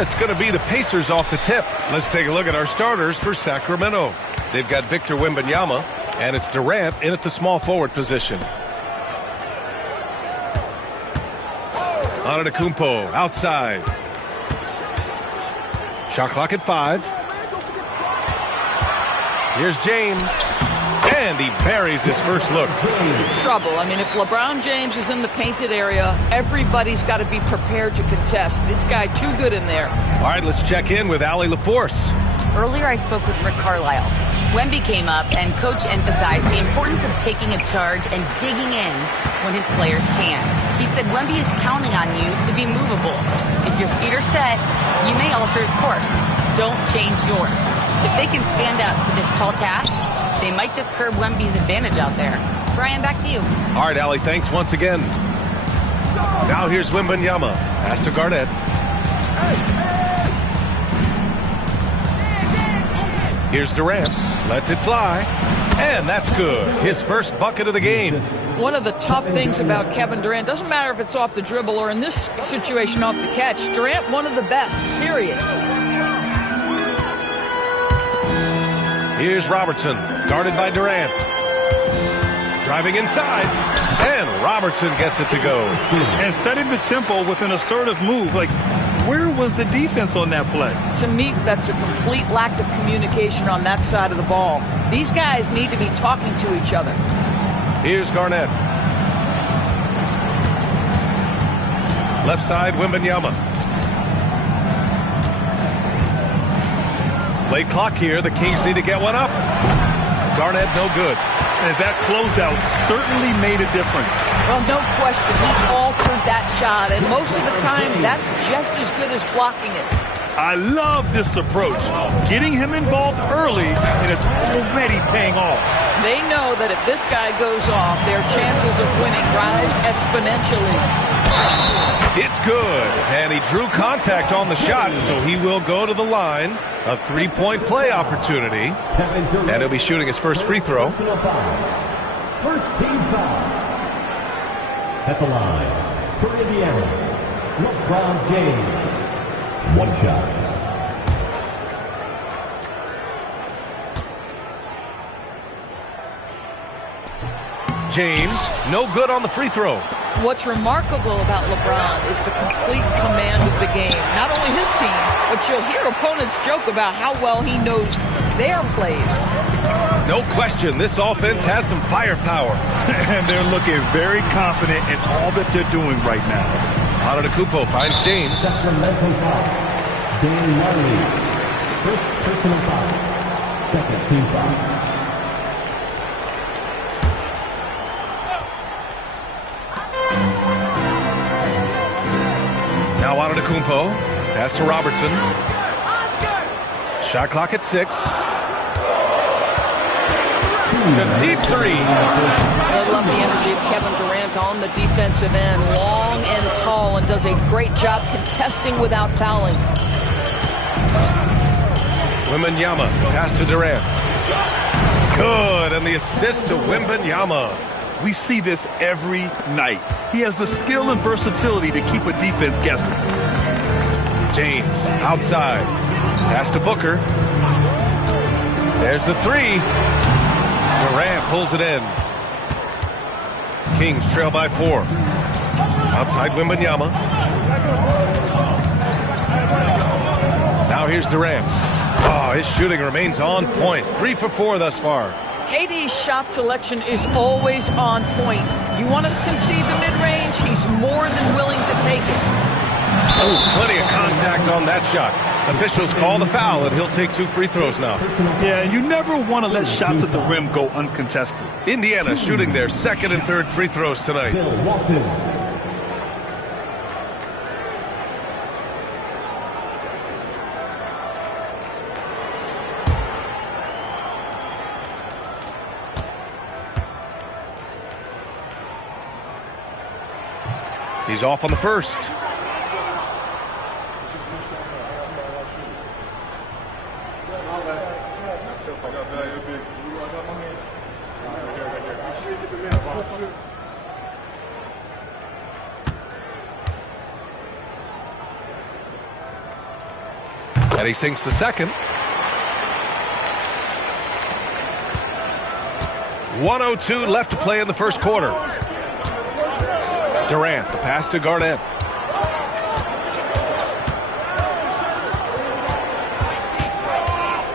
and it's going to be the Pacers off the tip. Let's take a look at our starters for Sacramento. They've got Victor Wembanyama, and it's Durant in at the small forward position. Antetokounmpo outside. Shot clock at 5. Here's James. And he buries his first look. It's trouble. I mean, if LeBron James is in the painted area, everybody's got to be prepared to contest. This guy too good in there. All right, let's check in with Allie LaForce. Earlier, I spoke with Rick Carlisle. Wemby came up, and Coach emphasized the importance of taking a charge and digging in when his players can. He said Wemby is counting on you to be movable. If your feet are set, you may alter his course. Don't change yours. If they can stand up to this tall task, they might just curb Wemby's advantage out there. Brian, back to you. All right, Allie, thanks once again. Now here's Wembanyama. Pass to Garnett. Here's Durant. Lets it fly. And that's good. His first bucket of the game. One of the tough things about Kevin Durant, doesn't matter if it's off the dribble or in this situation off the catch, Durant, one of the best, period. Here's Robertson, guarded by Durant. Driving inside, and Robertson gets it to go. And setting the tempo with an assertive move. Like, where was the defense on that play? To me, that's a complete lack of communication on that side of the ball. These guys need to be talking to each other. Here's Garnett. Left side, Wembanyama. Play clock here. The Kings need to get one up. Garnett, no good. And that closeout certainly made a difference. Well, no question. He altered that shot, and most of the time, that's just as good as blocking it. I love this approach. Getting him involved early, and it's already paying off. They know that if this guy goes off, their chances of winning rise exponentially. It's good, and he drew contact on the shot, so he will go to the line. A three-point play opportunity, and he'll be shooting his first free throw. First team foul. At the line for Indiana, LeBron James. One shot. James, no good on the free throw. What's remarkable about LeBron is the complete command of the game. Not only his team, but you'll hear opponents joke about how well he knows their plays. No question, this offense has some firepower. And they're looking very confident in all that they're doing right now. Antetokounmpo finds James. Sacramento foul. Dan Riley. First personal foul. Second team foul. Now Antetokounmpo. Pass to Robertson. Shot clock at 6. A deep three. I love the energy of Kevin Durant on the defensive end. Long and tall, and does a great job contesting without fouling. Wembanyama. Pass to Durant. Good, and the assist to Wembanyama. We see this every night. He has the skill and versatility to keep a defense guessing. James outside. Pass to Booker. There's the three. Durant pulls it in. Kings trail by 4. Outside Wembanyama. Now here's Durant. Oh, his shooting remains on point. 3 for 4 thus far. KD's shot selection is always on point. You want to concede the mid-range, he's more than willing to take it. Oh, plenty of contact on that shot. Officials call the foul, and he'll take 2 free throws now. Yeah, you never want to let shots at the rim go uncontested. Indiana shooting their second and third free throws tonight. Bill Walton. He's off on the first. And he sinks the second. 1:02 left to play in the first quarter. Durant, the pass to Garnett.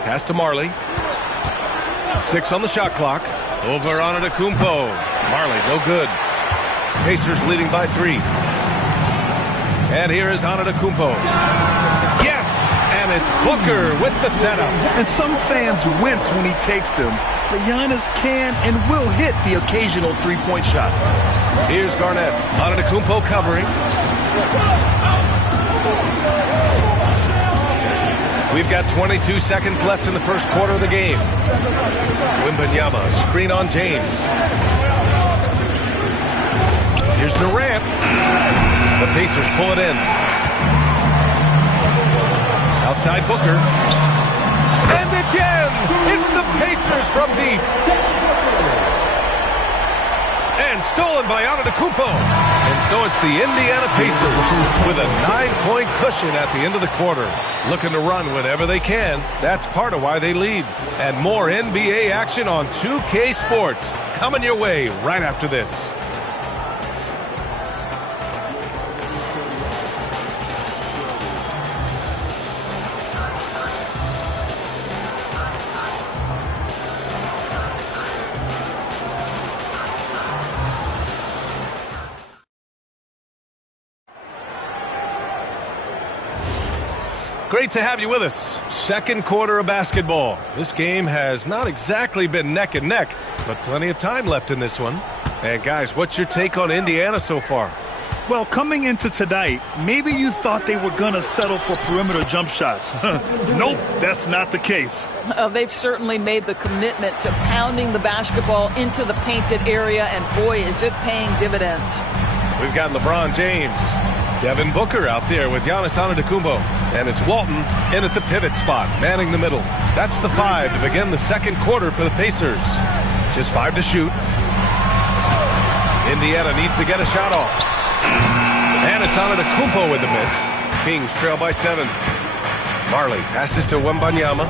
Pass to Marley. 6 on the shot clock. Over Antetokounmpo. Marley, no good. Pacers leading by 3. And here is Antetokounmpo. Yes! And it's Booker with the setup. And some fans wince when he takes them, but Giannis can and will hit the occasional three-point shot. Here's Garnett. Antetokounmpo covering. We've got 22 seconds left in the first quarter of the game. Wembanyama, screen on James. Here's Durant. The Pacers pull it in. Outside Booker. And again, it's the Pacers from deep. And stolen by Antetokounmpo. And so it's the Indiana Pacers with a 9-point cushion at the end of the quarter. Looking to run whenever they can. That's part of why they lead. And more NBA action on 2K Sports coming your way right after this. Great to have you with us. Second quarter of basketball. This game has not exactly been neck and neck, but plenty of time left in this one. And guys, what's your take on Indiana so far? Well, coming into tonight, maybe you thought they were going to settle for perimeter jump shots. Nope, that's not the case. They've certainly made the commitment to pounding the basketball into the painted area, and boy, is it paying dividends. We've got LeBron James. Devin Booker out there with Giannis Antetokounmpo. And it's Walton in at the pivot spot, manning the middle. That's the 5 to begin the second quarter for the Pacers. Just 5 to shoot. Indiana needs to get a shot off. And it's Antetokounmpo with the miss. Kings trail by 7. Marley passes to Wembanyama.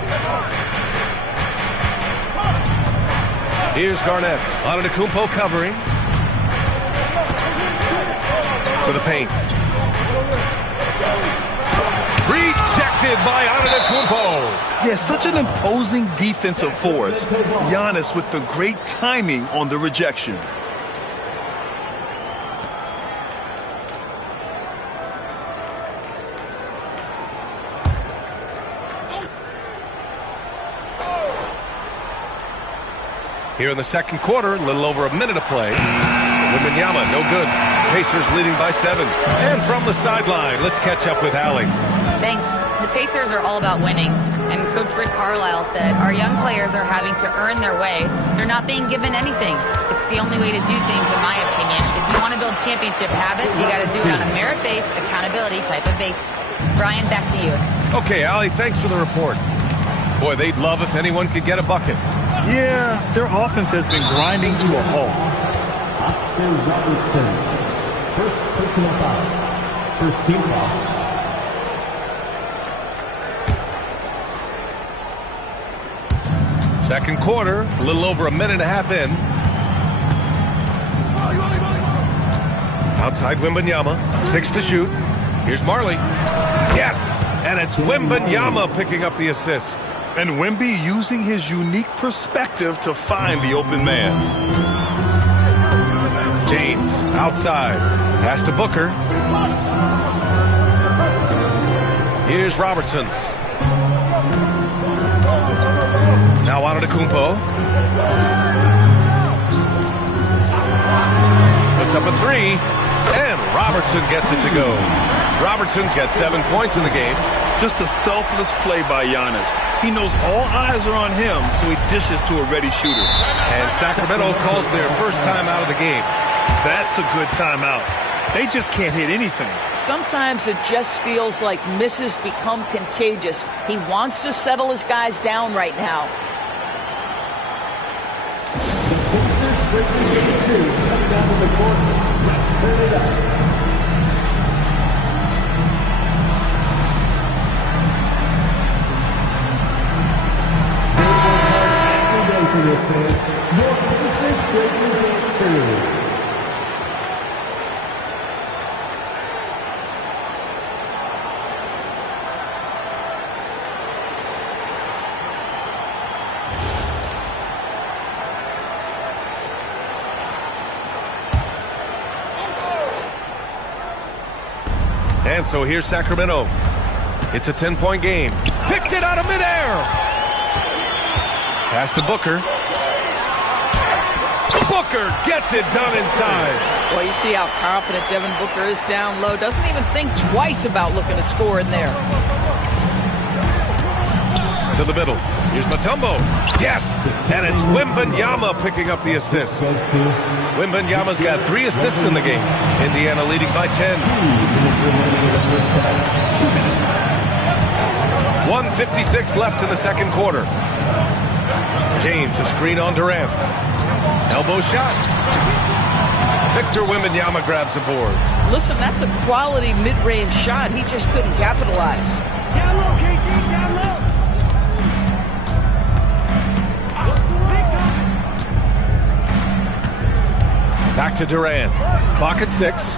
Here's Garnett. Antetokounmpo covering. To the paint. Rejected by Antetokounmpo. Yeah, such an imposing defensive force. Giannis with the great timing on the rejection. Here in the second quarter, a little over a minute of play. Wembanyama, no good. Pacers leading by 7. And from the sideline, let's catch up with Allie. Thanks. The Pacers are all about winning. And Coach Rick Carlisle said, our young players are having to earn their way. They're not being given anything. It's the only way to do things, in my opinion. If you want to build championship habits, you got to do it on a merit-based, accountability type of basis. Brian, back to you. Okay, Allie, thanks for the report. Boy, they'd love if anyone could get a bucket. Yeah, their offense has been grinding to a halt. Oscar Robertson. First personal foul. First team foul. Second quarter, a little over a minute and a half in. Outside Wembanyama, 6 to shoot. Here's Marley. Yes! And it's Wembanyama picking up the assist. And Wemby using his unique perspective to find the open man. James, outside. Pass to Booker. Here's Robertson. Now Antetokounmpo. Puts up a 3. And Robertson gets it to go. Robertson's got 7 points in the game. Just a selfless play by Giannis. He knows all eyes are on him, so he dishes to a ready shooter. And Sacramento calls their first time out of the game. That's a good timeout. They just can't hit anything. Sometimes it just feels like misses become contagious. He wants to settle his guys down right now. The Pacers break the game 2. Coming down to the court. Let's turn it up. And so here's Sacramento. It's a 10-point game. Picked it out of midair. Pass to Booker. Booker gets it done inside. Well, you see how confident Devin Booker is down low. Doesn't even think twice about looking to score in there. To the middle. Here's Mutombo. Yes! And it's Wembanyama picking up the assist. Wembanyama's got 3 assists in the game. Indiana leading by 10. 1:56 left in the second quarter. James, a screen on Durant. Elbow shot. Victor Wembanyama grabs the board. Listen, that's a quality mid-range shot. He just couldn't capitalize. Down low, KG, down low. Back to Durant. Clock at 6.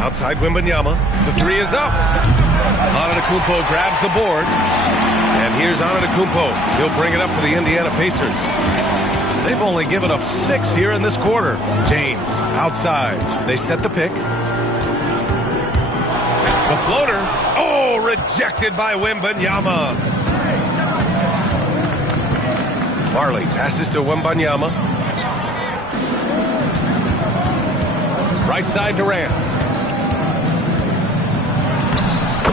Outside Wembanyama. The 3 is up. Antetokounmpo grabs the board. And here's Antetokounmpo. He'll bring it up for the Indiana Pacers. They've only given up 6 here in this quarter. James outside. They set the pick. The floater. Oh, rejected by Wembanyama. Marley passes to Wembanyama. Right side Durant.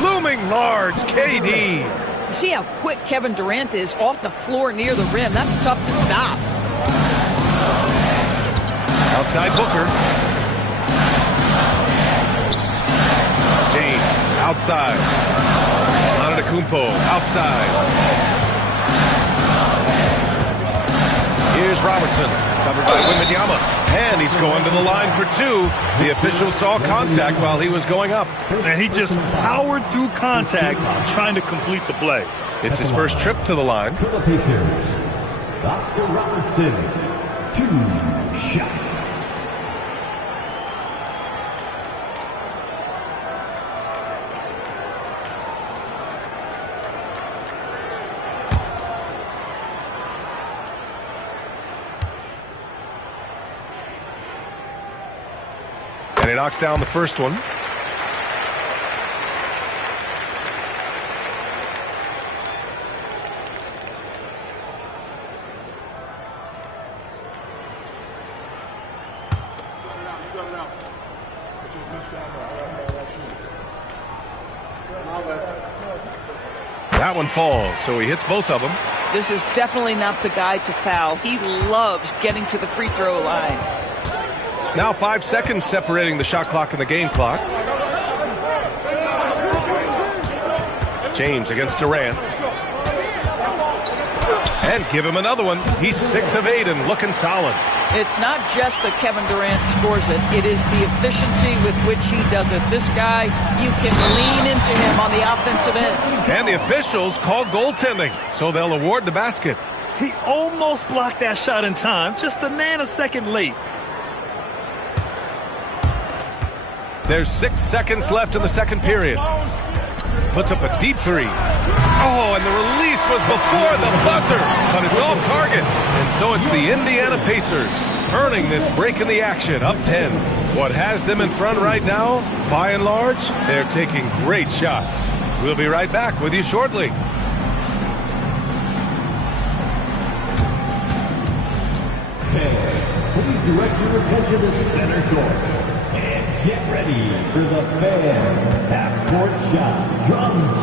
Looming large, KD. You see how quick Kevin Durant is off the floor near the rim. That's tough to stop. Outside Booker. James outside. Antetokounmpo outside. Here's Robertson, covered by Wembanyama. And he's going to the line for 2. The official saw contact while he was going up. And he just powered through contact trying to complete the play. It's his first trip to the line. For the Pacers, Oscar Robertson, 2 shots. And he knocks down the first one. That one falls, so he hits both of them. This is definitely not the guy to foul. He loves getting to the free throw line. Now 5 seconds separating the shot clock and the game clock. James against Durant. And give him another one. He's 6 of 8 and looking solid. It's not just that Kevin Durant scores it. It is the efficiency with which he does it. This guy, you can lean into him on the offensive end. And the officials call goaltending, so they'll award the basket. He almost blocked that shot in time, just a nanosecond late. There's 6 seconds left in the second period. Puts up a deep 3. Oh, and the release was before the buzzer, but it's off target. And so it's the Indiana Pacers earning this break in the action, up 10. What has them in front right now, by and large, they're taking great shots. We'll be right back with you shortly. Please direct your attention to center court. And get ready for the fan half-court shot drums.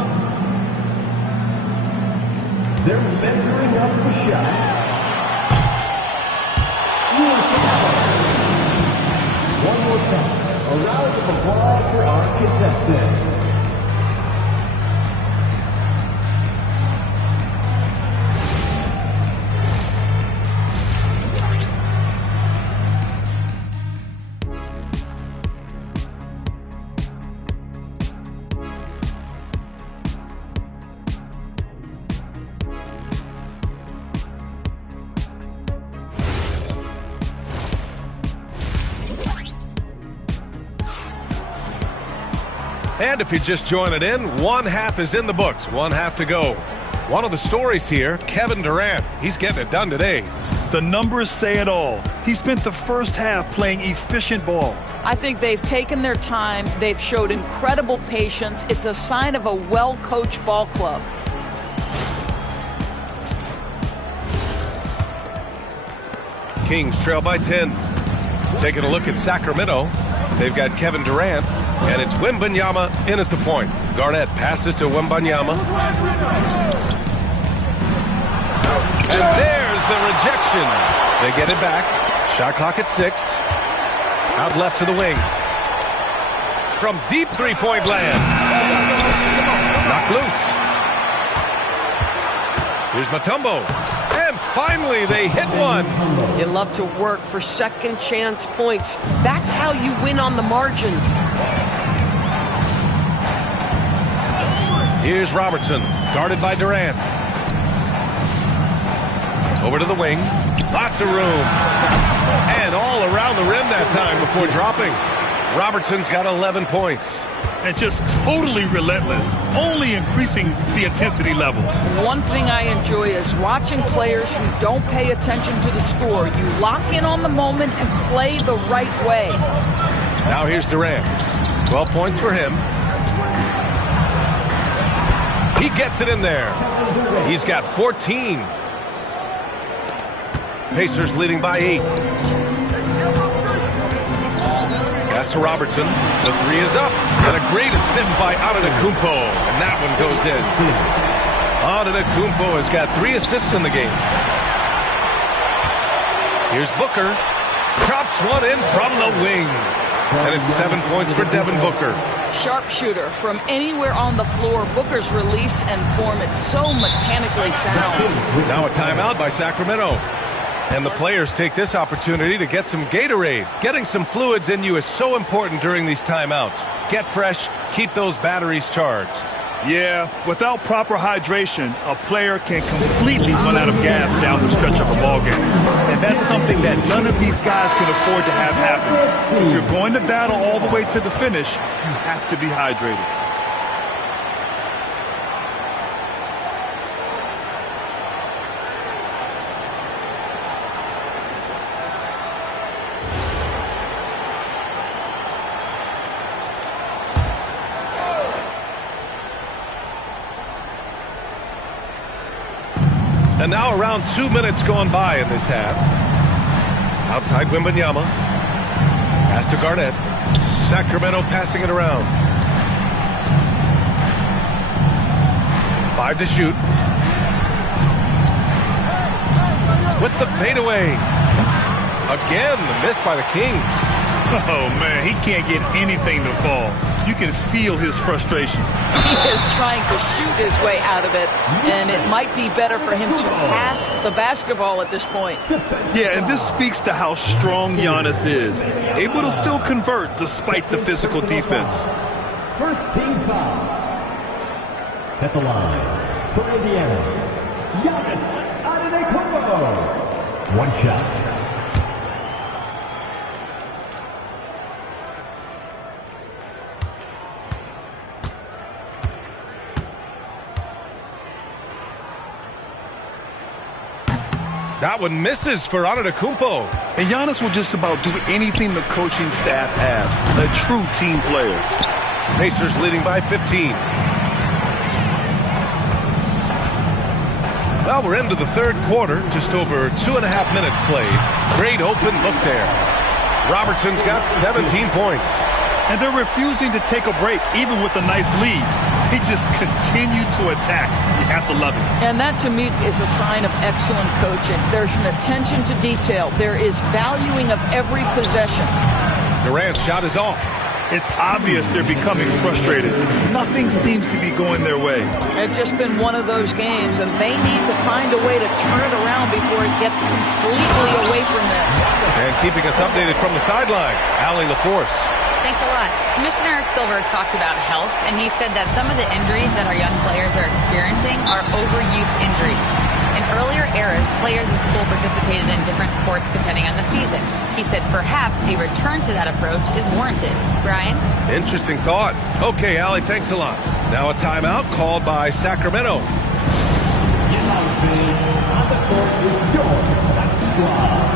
They're measuring up the shot. One more time. A round of applause for our contestant. And if you're just joining in, one half is in the books, one half to go. One of the stories here, Kevin Durant. He's getting it done today. The numbers say it all. He spent the first half playing efficient ball. I think they've taken their time. They've showed incredible patience. It's a sign of a well-coached ball club. Kings trail by 10. Taking a look at Sacramento. They've got Kevin Durant, and it's Wembanyama in at the point. Garnett passes to Wembanyama. And there's the rejection. They get it back. Shot clock at 6. Out left to the wing. From deep three-point land. Knocked loose. Here's Mutombo. And finally, they hit one. You love to work for second chance points. That's how you win on the margins. Here's Robertson, guarded by Durant. Over to the wing. Lots of room. And all around the rim that time before dropping. Robertson's got 11 points. And just totally relentless, only increasing the intensity level. One thing I enjoy is watching players who don't pay attention to the score. You lock in on the moment and play the right way. Now here's Durant. 12 points for him. He gets it in there. He's got 14. Pacers leading by 8. Pass to Robertson. The 3 is up. And a great assist by Antetokounmpo. And that one goes in. Antetokounmpo has got 3 assists in the game. Here's Booker. Drops one in from the wing. And it's 7 points for Devin Booker. Sharpshooter from anywhere on the floor. Booker's release and form, it's so mechanically sound. Now a timeout by Sacramento. And the players take this opportunity to get some Gatorade. Getting some fluids in you is so important during these timeouts. Get fresh, keep those batteries charged. Yeah, without proper hydration, a player can completely run out of gas down the stretch of a ball game. And that's something that none of these guys can afford to have happen. If you're going to battle all the way to the finish, you have to be hydrated. And now around 2 minutes gone by in this half. Outside Wembanyama. Pass to Garnett. Sacramento passing it around. 5 to shoot. With the fadeaway. Again, the miss by the Kings. Oh, man, he can't get anything to fall. You can feel his frustration. He is trying to shoot his way out of it, and it might be better for him to pass the basketball at this point. Yeah, and this speaks to how strong Giannis is. Able to still convert despite the physical defense. First team foul. At the line for Indiana, Giannis Antetokounmpo. One shot. That one misses for Antetokounmpo. And Giannis will just about do anything the coaching staff asks. A true team player. Pacers leading by 15. Well, we're into the third quarter. Just over 2.5 minutes played. Great open look there. Robertson's got 17 points. And they're refusing to take a break, even with a nice lead. They just continue to attack. You have to love it. And that, to me, is a sign of excellent coaching. There's an attention to detail. There is valuing of every possession. Durant's shot is off. It's obvious they're becoming frustrated. Nothing seems to be going their way. It's just been one of those games, and they need to find a way to turn it around before it gets completely away from them. And keeping us updated from the sideline, Allie LaForce. Thanks a lot. Commissioner Silver talked about health, and he said that some of the injuries that our young players are experiencing are overuse injuries. In earlier eras, players in school participated in different sports depending on the season. He said perhaps a return to that approach is warranted. Brian? Interesting thought. Okay, Allie, thanks a lot. Now a timeout called by Sacramento. On the court is your squad.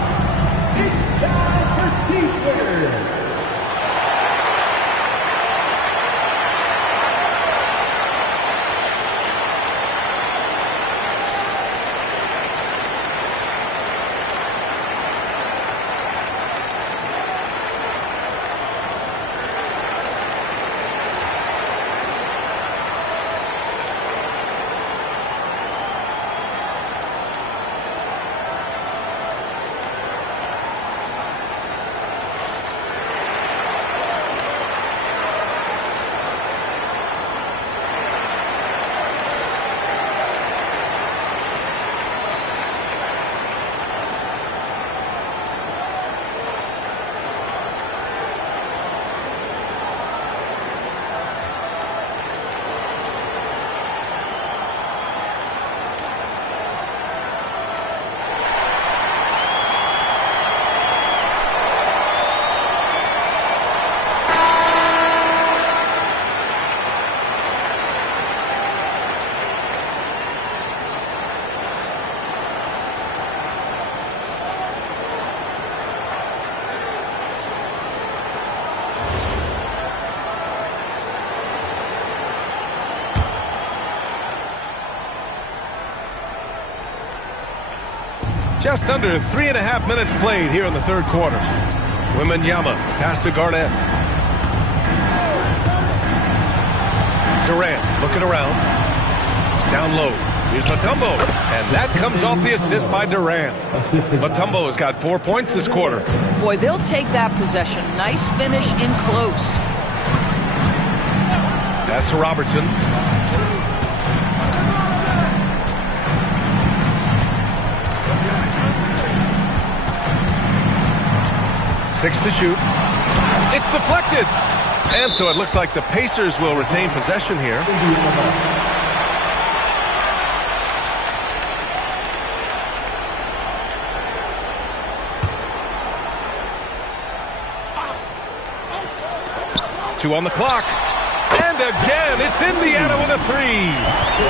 It's time for T-Shirt. Just under 3.5 minutes played here in the third quarter. Wembanyama, pass to Garnett. Durant looking around. Down low. Here's Mutombo. And that comes off the assist by Durant. Mutombo has got 4 points this quarter. Boy, they'll take that possession. Nice finish in close. Pass to Robertson. Six to shoot. It's deflected. And so it looks like the Pacers will retain possession here. Two on the clock. And again, it's Indiana with a three.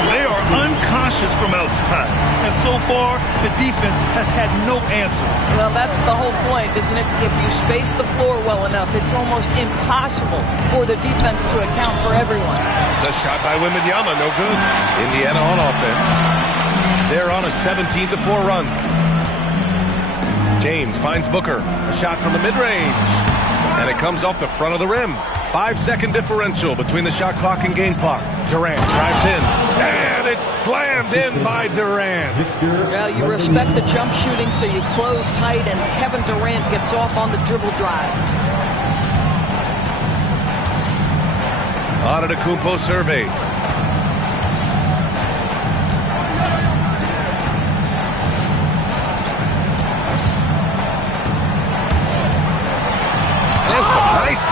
They are unconscious from outside. And so far, the defense has had no answer. Well, that's the whole point, isn't it? If you space the floor well enough, it's almost impossible for the defense to account for everyone. The shot by Wembanyama, no good. Indiana on offense. They're on a 17-4 run. James finds Booker. A shot from the mid-range. And it comes off the front of the rim. 5-second differential between the shot clock and game clock. Durant drives in. And it's slammed in by Durant. Well, you respect the jump shooting, so you close tight, and Kevin Durant gets off on the dribble drive. Antetokounmpo surveys.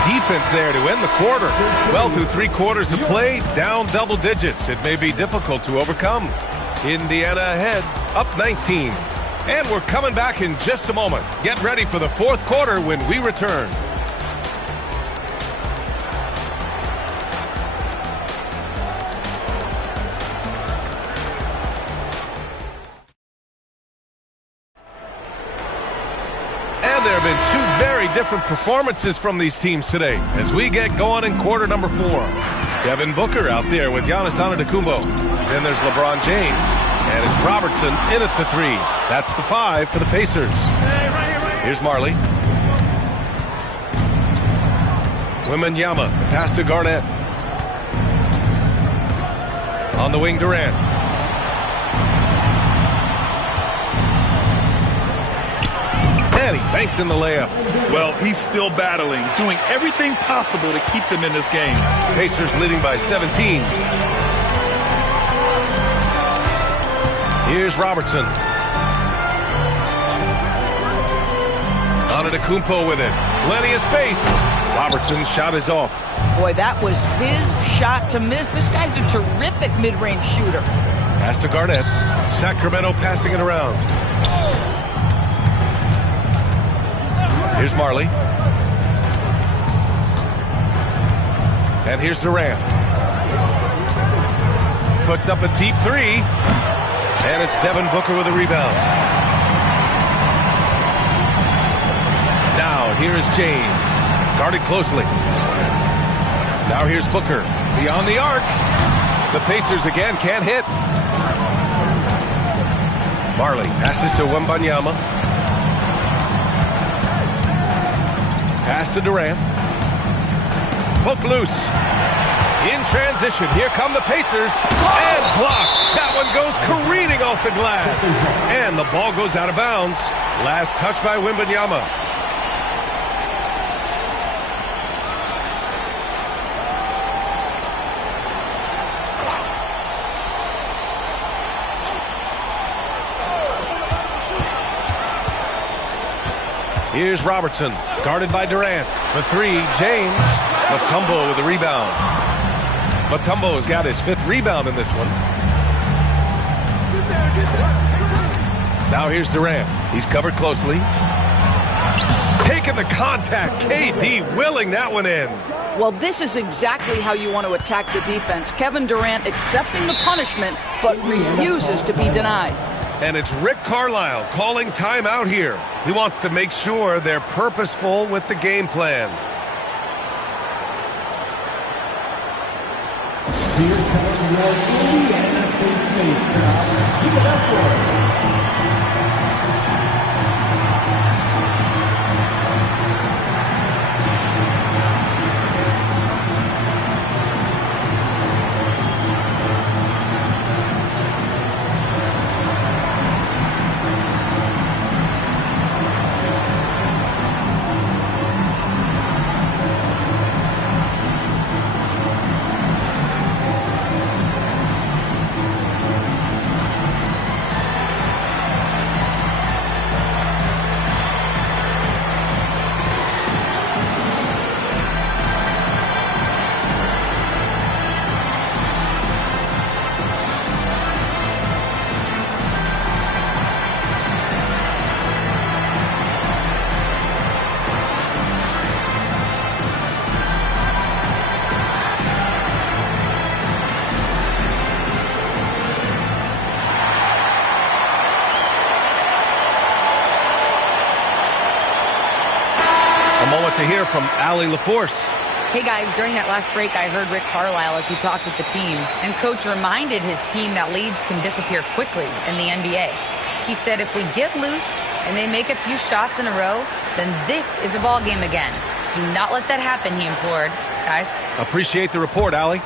Defense there to end the quarter. Well, through 3 quarters of play, down double digits. It may be difficult to overcome. Indiana ahead, up 19. And we're coming back in just a moment. Get ready for the fourth quarter when we return. There have been 2 very different performances from these teams today as we get going in quarter number 4. Devin Booker out there with Giannis Antetokounmpo. Then there's LeBron James, and it's Robertson in at the 3. That's the 5 for the Pacers. Here's Marley. Wembanyama, the pass to Garnett. On the wing, Durant. And he banks in the layup. Well, he's still battling, doing everything possible to keep them in this game. Pacers leading by 17. Here's Robertson. Antetokounmpo with it. Plenty of space. Robertson's shot is off. Boy, that was his shot to miss. This guy's a terrific mid-range shooter. Pass to Garnett. Sacramento passing it around. Here's Marley. And here's Durant. Puts up a deep 3. And it's Devin Booker with a rebound. here is James. Guarded closely. Now here's Booker. Beyond the arc. The Pacers again can't hit. Marley passes to Wembanyama. Pass to Durant. Poke loose. In transition, here come the Pacers. And blocked. That one goes careening off the glass. And the ball goes out of bounds. Last touch by Wembanyama. Here's Robertson, guarded by Durant. For three, James. Mutombo with the rebound. Mutombo's got his 5th rebound in this one. Now here's Durant. He's covered closely. Taking the contact. KD willing that one in. Well, this is exactly how you want to attack the defense. Kevin Durant accepting the punishment, but refuses to be denied. And it's Rick Carlisle calling timeout here. He wants to make sure they're purposeful with the game plan. Here comes your Indiana Pacers crowd. Keep it up for it. To hear from Allie LaForce. Hey guys, during that last break, I heard Rick Carlisle as he talked with the team, and coach reminded his team that leads can disappear quickly in the NBA. He said if we get loose and they make a few shots in a row, then this is a ball game again. Do not let that happen, he implored. Guys. Appreciate the report, Allie.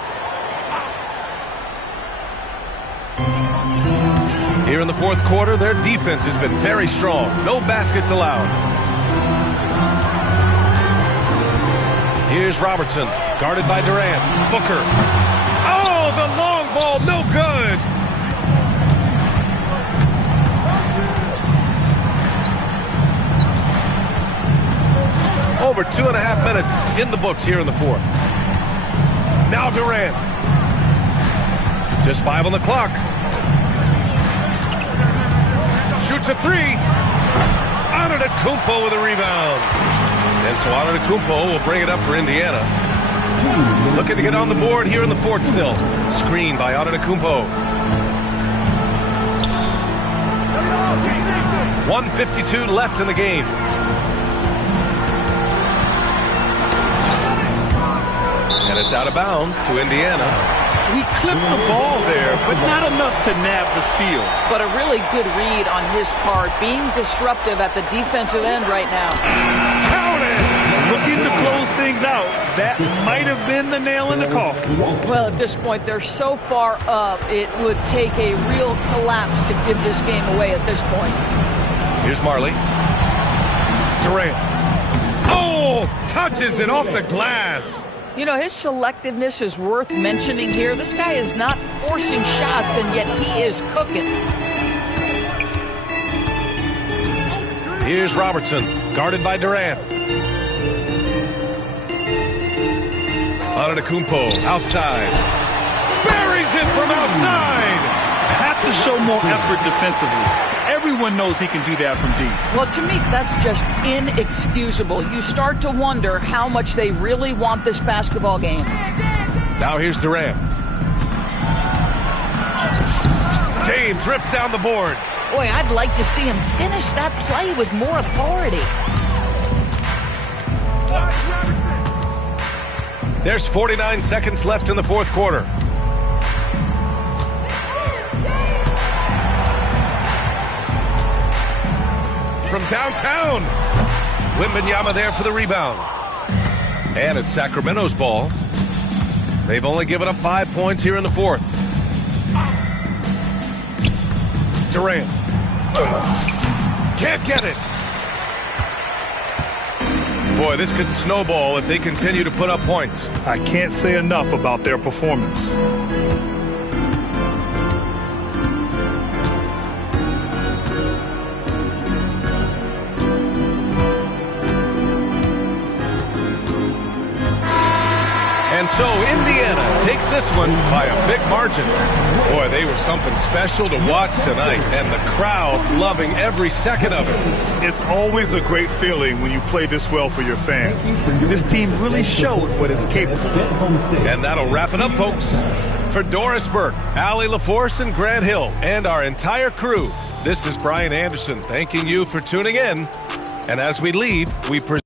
Here in the 4th quarter, their defense has been very strong. No baskets allowed. Here's Robertson, guarded by Durant. Booker. Oh, the long ball, no good. Over 2.5 minutes in the books here in the 4th. Now Durant. Just 5 on the clock. Shoots a 3. Antetokounmpo with a rebound. And so Antetokounmpo will bring it up for Indiana. Looking to get on the board here in the 4th still. Screen by Antetokounmpo. 1:52 left in the game. And it's out of bounds to Indiana. He clipped the ball there, but not enough to nab the steal. But a really good read on his part, being disruptive at the defensive end right now. Looking to close things out. That might have been the nail in the coffin. Well, at this point, they're so far up, it would take a real collapse to give this game away at this point. Here's Marley. Durant. Oh, touches it off the glass. You know, his selectiveness is worth mentioning here. This guy is not forcing shots, and yet he is cooking. Here's Robertson, guarded by Durant. Antetokounmpo outside. Buries it from outside. Have to show more effort defensively. Everyone knows he can do that from deep. Well, to me, that's just inexcusable. You start to wonder how much they really want this basketball game. Now here's Durant. James rips down the board. Boy, I'd like to see him finish that play with more authority. There's 49 seconds left in the fourth quarter. From downtown, Wembanyama there for the rebound. And it's Sacramento's ball. They've only given up 5 points here in the fourth. Durant. Can't get it. Boy, this could snowball if they continue to put up points. I can't say enough about their performance. And so Indiana takes this one by a big margin. Boy, they were something special to watch tonight, and the crowd loving every second of it. It's always a great feeling when you play this well for your fans. This team really showed what it's capable of. And that'll wrap it up, folks. For Doris Burke, Allie LaForce, and Grant Hill, and our entire crew, this is Brian Anderson thanking you for tuning in. And as we leave, we present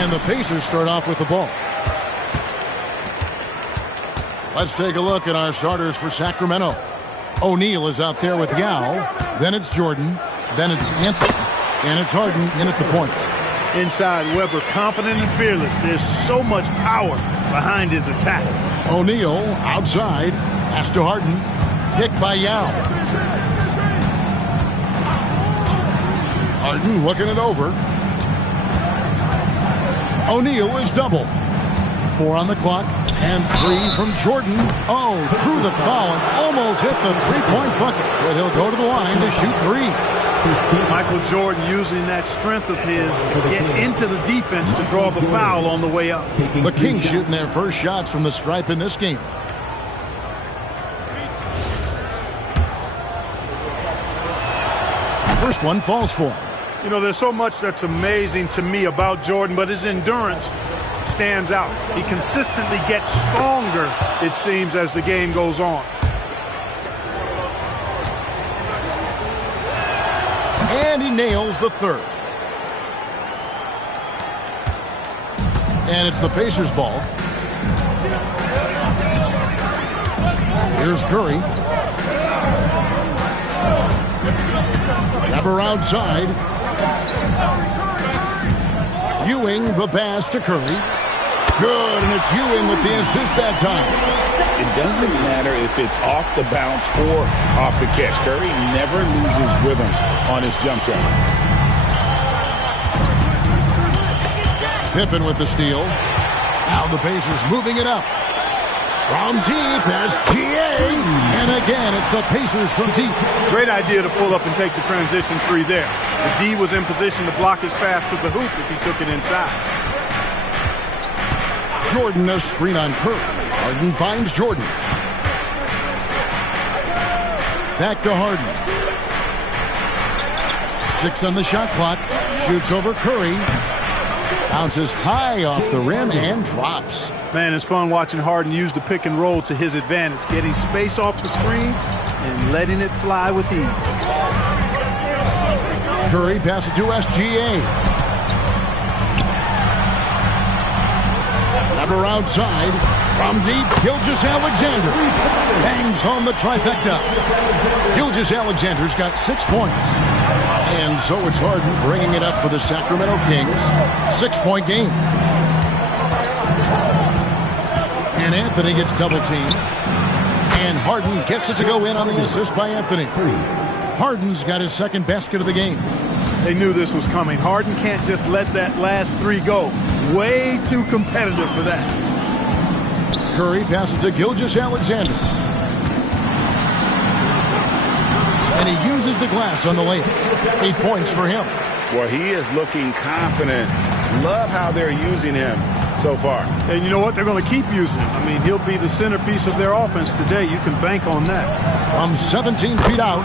And the Pacers start off with the ball. Let's take a look at our starters for Sacramento. O'Neal is out there with Yao. Then it's Jordan. Then it's Anthony. And it's Harden in at the point. Inside, Weber confident and fearless. There's so much power behind his attack. O'Neal outside. Pass to Harden. Picked by Yao. Harden looking it over. O'Neal is double. 4 on the clock. And 3 from Jordan. Oh, drew the foul and almost hit the three-point bucket. But he'll go to the line to shoot 3. Michael Jordan using that strength of his to get into the defense to draw the foul on the way up. The Kings shooting their first shots from the stripe in this game. First one falls for him. You know, there's so much that's amazing to me about Jordan, but his endurance stands out. He consistently gets stronger, it seems, as the game goes on. And he nails the third. And it's the Pacers' ball. Here's Curry. Weber outside. Ewing the pass to Curry. Good, and it's Ewing with the assist that time. It doesn't matter if it's off the bounce or off the catch. Curry never loses rhythm on his jump shot. Pippen with the steal. Now the Pacers moving it up. From deep as GA. And again, it's the Pacers from deep. Great idea to pull up and take the transition 3 there. The D was in position to block his path to the hoop if he took it inside. Jordan a screen on Curry. Harden finds Jordan. Back to Harden. 6 on the shot clock. Shoots over Curry. Bounces high off the rim and drops. Man, it's fun watching Harden use the pick and roll to his advantage, getting space off the screen and letting it fly with ease. Curry passes to SGA. Weber outside. From deep, Gilgeous-Alexander bangs home the trifecta. Gilgeous-Alexander's got 6 points. And so it's Harden bringing it up for the Sacramento Kings. 6-point game. And Anthony gets double-teamed. And Harden gets it to go in on the assist by Anthony. Harden's got his second basket of the game. They knew this was coming. Harden can't just let that last 3 go. Way too competitive for that. Curry passes to Gilgeous-Alexander. And he uses the glass on the layup. 8 points for him. Well, he is looking confident. Love how they're using him so far. And you know what? They're going to keep using him. I mean, he'll be the centerpiece of their offense today. You can bank on that. From 17 feet out,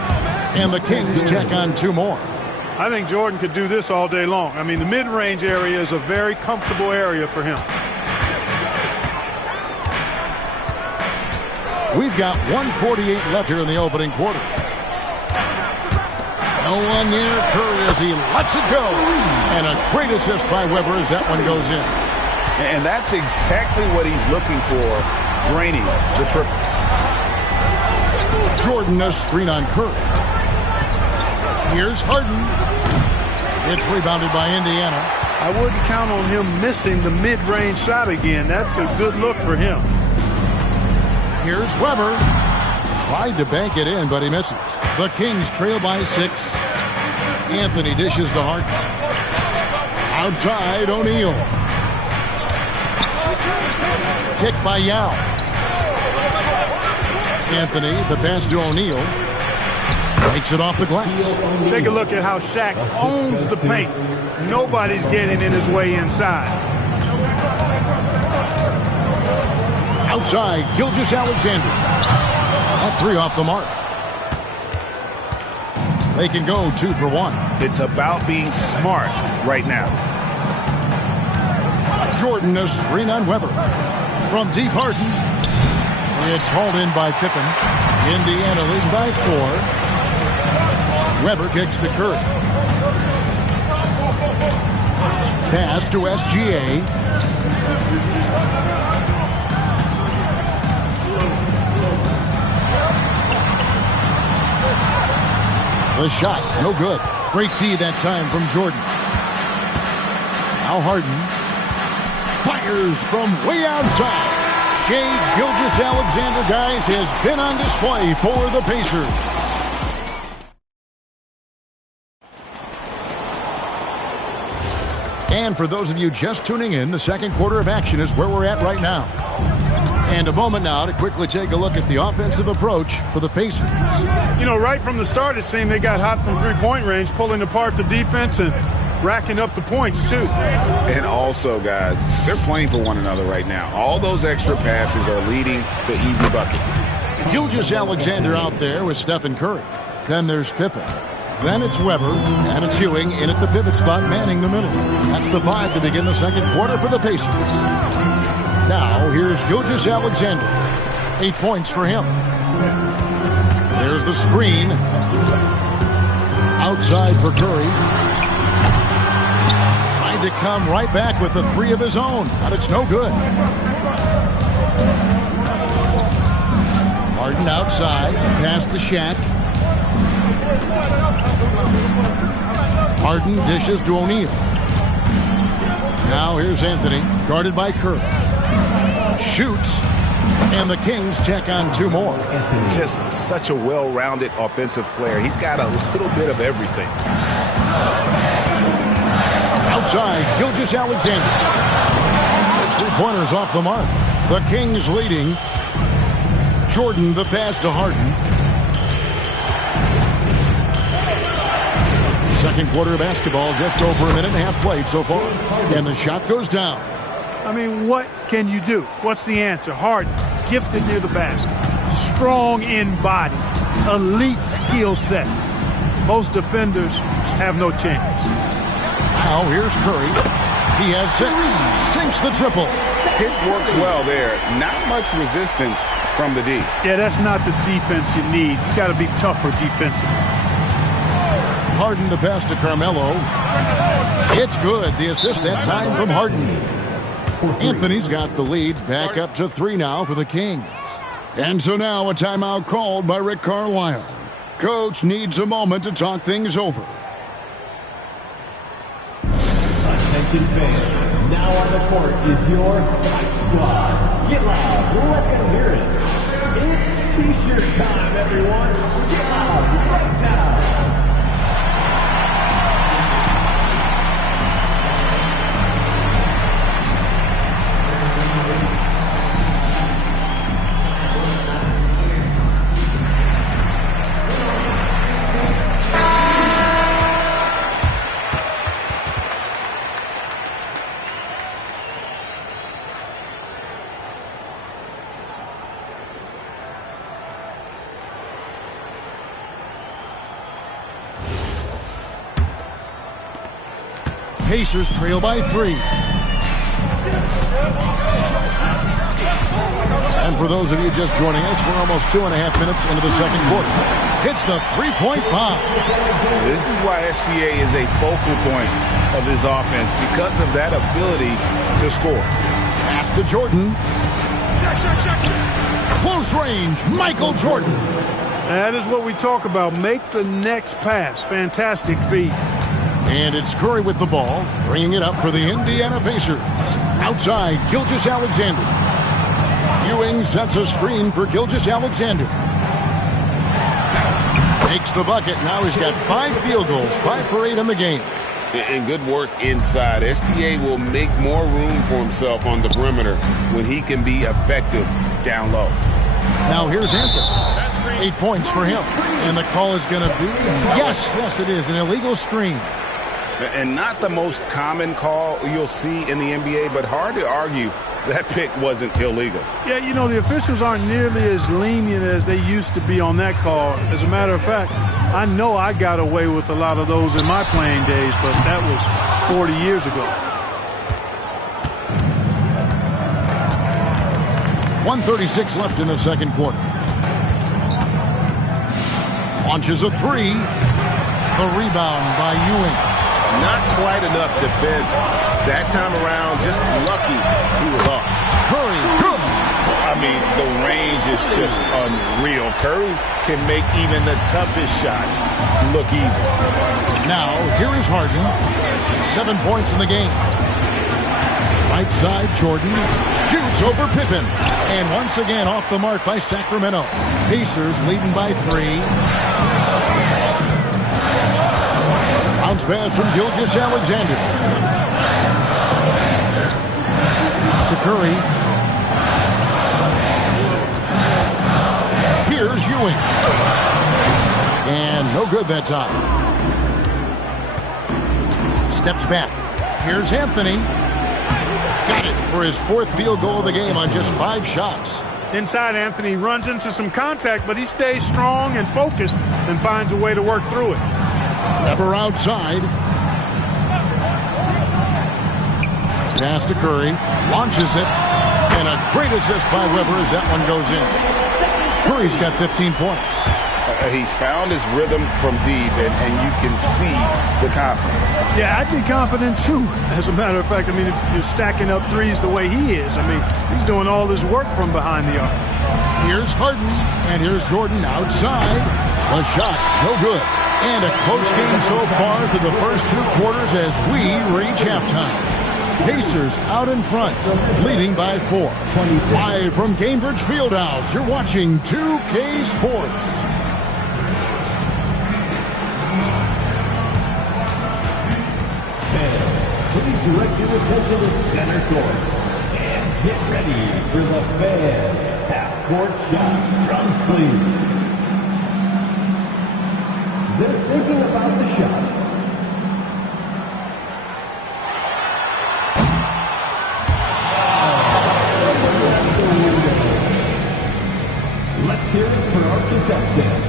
and the Kings check on 2 more. I think Jordan could do this all day long. I mean, the mid-range area is a very comfortable area for him. We've got 1:48 left here in the opening quarter. No one near Curry as he lets it go. And a great assist by Weber as that one goes in. And that's exactly what he's looking for, draining the triple. Jordan a screen on Curry. Here's Harden. It's rebounded by Indiana. I wouldn't count on him missing the mid-range shot again. That's a good look for him. Here's Weber. Tried to bank it in, but he misses. The Kings trail by 6. Anthony dishes to Harden. Outside, O'Neal. Kick by Yao. Anthony, the pass to O'Neal. Takes it off the glass. Take a look at how Shaq owns the paint. Nobody's getting in his way inside. Outside, Gilgeous-Alexander. That 3 off the mark. They can go 2 for 1. It's about being smart right now. Jordan, a screen on Weber. From deep, Harden. It's hauled in by Pippen. Indiana leading by 4. Weber kicks to Curry. Pass to SGA. The shot, no good. Great D that time from Jordan. Now Harden fires from way outside. Shai Gilgeous-Alexander, guys, has been on display for the Pacers. And for those of you just tuning in, the second quarter of action is where we're at right now. And a moment now to quickly take a look at the offensive approach for the Pacers. You know, right from the start, it seemed they got hot from three-point range, pulling apart the defense and racking up the points, too. And also, guys, they're playing for one another right now. All those extra passes are leading to easy buckets. Gilgeous-Alexander out there with Stephen Curry. Then there's Pippen. Then it's Weber, and it's Ewing in at the pivot spot, manning the middle. That's the 5 to begin the second quarter for the Pacers. Now, here's Gilgeous-Alexander. 8 points for him. There's the screen. Outside for Curry. Trying to come right back with the 3 of his own, but it's no good. Harden outside. Pass to Shaq. Harden dishes to O'Neal. Now here's Anthony, guarded by Curry. Shoots, and the Kings check on 2 more. Just such a well-rounded offensive player. He's got a little bit of everything. Outside, Gilgeous-Alexander. It's 3-pointers off the mark. The Kings leading. Jordan, the pass to Harden. Second quarter of basketball, just over a minute and a half played so far. And the shot goes down. I mean, what can you do? What's the answer? Harden, gifted near the basket, strong in body, elite skill set. Most defenders have no chance. Now here's Curry. He has 6. Sinks the triple. It works well there. Not much resistance from the D. Yeah, that's not the defense you need. You got to be tougher defensively. Harden the pass to Carmelo. It's good. The assist that time from Harden. Anthony's got the lead back up to 3 now for the Kings. And so now a timeout called by Rick Carlisle. Coach needs a moment to talk things over. Attention fans, now on the court is your Fight Squad. Get loud, let them hear it. It's T-shirt time, everyone. Get loud right now. Pacers trail by 3. And for those of you just joining us, we're almost 2.5 minutes into the second quarter. Hits the 3-point bomb. This is why SGA is a focal point of this offense, because of that ability to score. Pass to Jordan. Close range, Michael Jordan. That is what we talk about. Make the next pass. Fantastic feed. And it's Curry with the ball, bringing it up for the Indiana Pacers. Outside, Gilgeous-Alexander. Ewing sets a screen for Gilgeous-Alexander. Makes the bucket. Now he's got 5 field goals, 5 for 8 in the game. And good work inside. SGA will make more room for himself on the perimeter when he can be effective down low. Now here's Anthony. 8 points for him. And the call is going to be, yes, it is, an illegal screen. And not the most common call you'll see in the NBA, but hard to argue that pick wasn't illegal. Yeah, you know, the officials aren't nearly as lenient as they used to be on that call. As a matter of fact, I know I got away with a lot of those in my playing days, but that was 40 years ago. 1:36 left in the second quarter. Launches a 3. The rebound by Ewing. Not quite enough defense that time around. Just lucky he was off. Curry, good. I mean, the range is just unreal. Curry can make even the toughest shots look easy. Now, here is Harden. 7 points in the game. Right side, Jordan shoots over Pippen. And once again, off the mark by Sacramento. Pacers leading by 3. Bounce pass from Gilgeous-Alexander. It's to Curry. Here's Ewing. And no good that time. Steps back. Here's Anthony. Got it for his 4th field goal of the game on just 5 shots. Inside, Anthony runs into some contact, but he stays strong and focused and finds a way to work through it. Weber outside. Pass to Curry. Launches it. And a great assist by Weber as that one goes in. Curry's got 15 points. He's found his rhythm from deep, and you can see the confidence. Yeah, I'd be confident too. As a matter of fact, I mean, if you're stacking up threes the way he is, I mean, he's doing all this work from behind the arc. Here's Harden, and here's Jordan outside. A shot, no good. And a close game so far through the first 2 quarters as we reach halftime. Pacers out in front, leading by 4. Live from Gainbridge Fieldhouse, you're watching 2K Sports. Please direct your attention to center court. And get ready for the Fan half-court shot. Drums, please. They're thinking about the shot. Let's hear it for our contestant.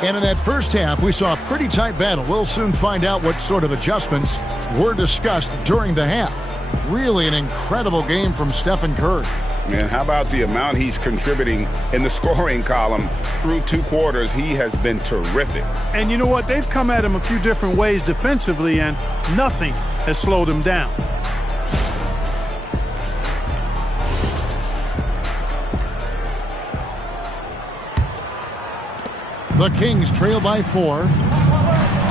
And in that first half, we saw a pretty tight battle. We'll soon find out what sort of adjustments were discussed during the half. Really an incredible game from Stephen Curry. Man, how about the amount he's contributing in the scoring column through 2 quarters? He has been terrific. And you know what? They've come at him a few different ways defensively, and nothing has slowed him down. The Kings trail by 4.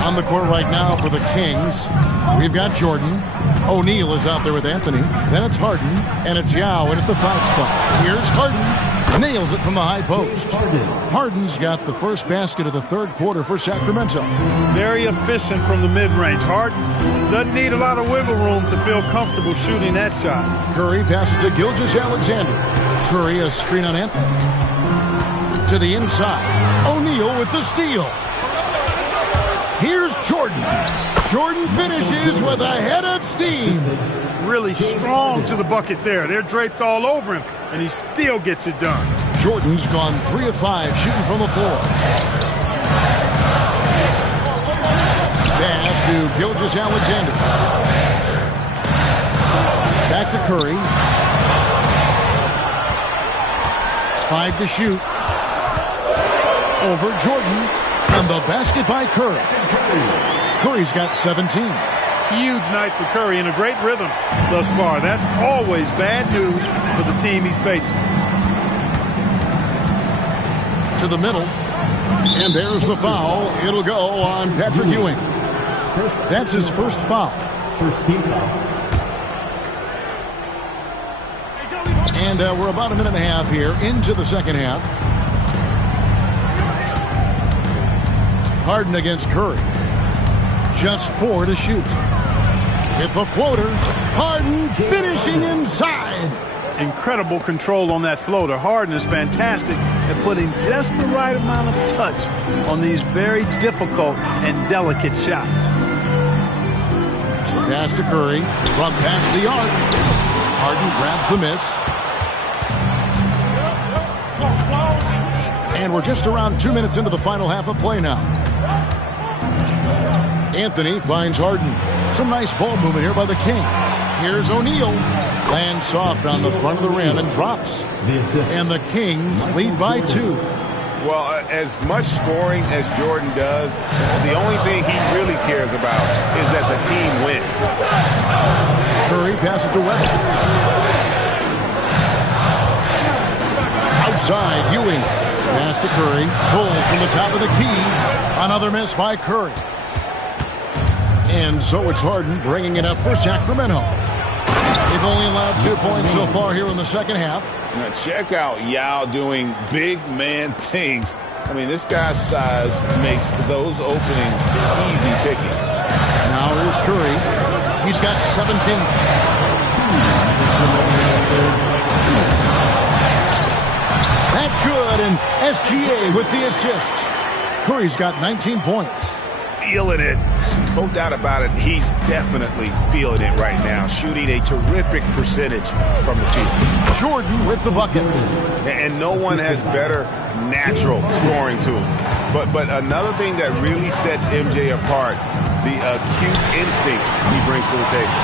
On the court right now for the Kings, we've got Jordan. O'Neal is out there with Anthony. Then it's Harden, and it's Yao in at the 5 spot. Here's Harden. Nails it from the high post. Harden's got the first basket of the 3rd quarter for Sacramento. Very efficient from the mid-range. Harden doesn't need a lot of wiggle room to feel comfortable shooting that shot. Curry passes to Gilgeous-Alexander. Curry a screen on Anthony. To the inside. O'Neal with the steal. Here's Jordan. Jordan finishes with a head of steam. Really strong to the bucket there. They're draped all over him, and he still gets it done. Jordan's gone 3 of 5 shooting from the floor. Gilgeous-Alexander. Back to Curry. 5 to shoot. Over Jordan. And the basket by Curry. Curry's got 17. Huge night for Curry and a great rhythm thus far. That's always bad news for the team he's facing. To the middle. And there's the foul. It'll go on Patrick Ewing. That's his first foul. First team foul. And we're about a minute and a half here into the second half. Harden against Curry. Just 4 to shoot. Hit the floater. Harden finishing inside. Incredible control on that floater. Harden is fantastic at putting just the right amount of touch on these very difficult and delicate shots. Pass to Curry from past the arc. Harden grabs the miss. And we're just around 2 minutes into the final half of play now. Anthony finds Harden. Some nice ball movement here by the Kings. Here's O'Neal. Lands soft on the front of the rim and drops. And the Kings lead by 2. Well, as much scoring as Jordan does, the only thing he really cares about is that the team wins. Curry passes to Webber. Outside, Ewing. Pass to Curry. Pulls from the top of the key. Another miss by Curry. And so it's Harden bringing it up for Sacramento. They've only allowed 2 points so far here in the second half. Now check out Yao doing big man things. I mean, this guy's size makes those openings easy picking. Now here's Curry. He's got 17. That's good, and SGA with the assist. Curry's got 19 points. Feeling it. No doubt about it. He's definitely feeling it right now. Shooting a terrific percentage from the field. Jordan with the bucket. And no one has better natural scoring tools. But another thing that really sets MJ apart, the acute instincts he brings to the table.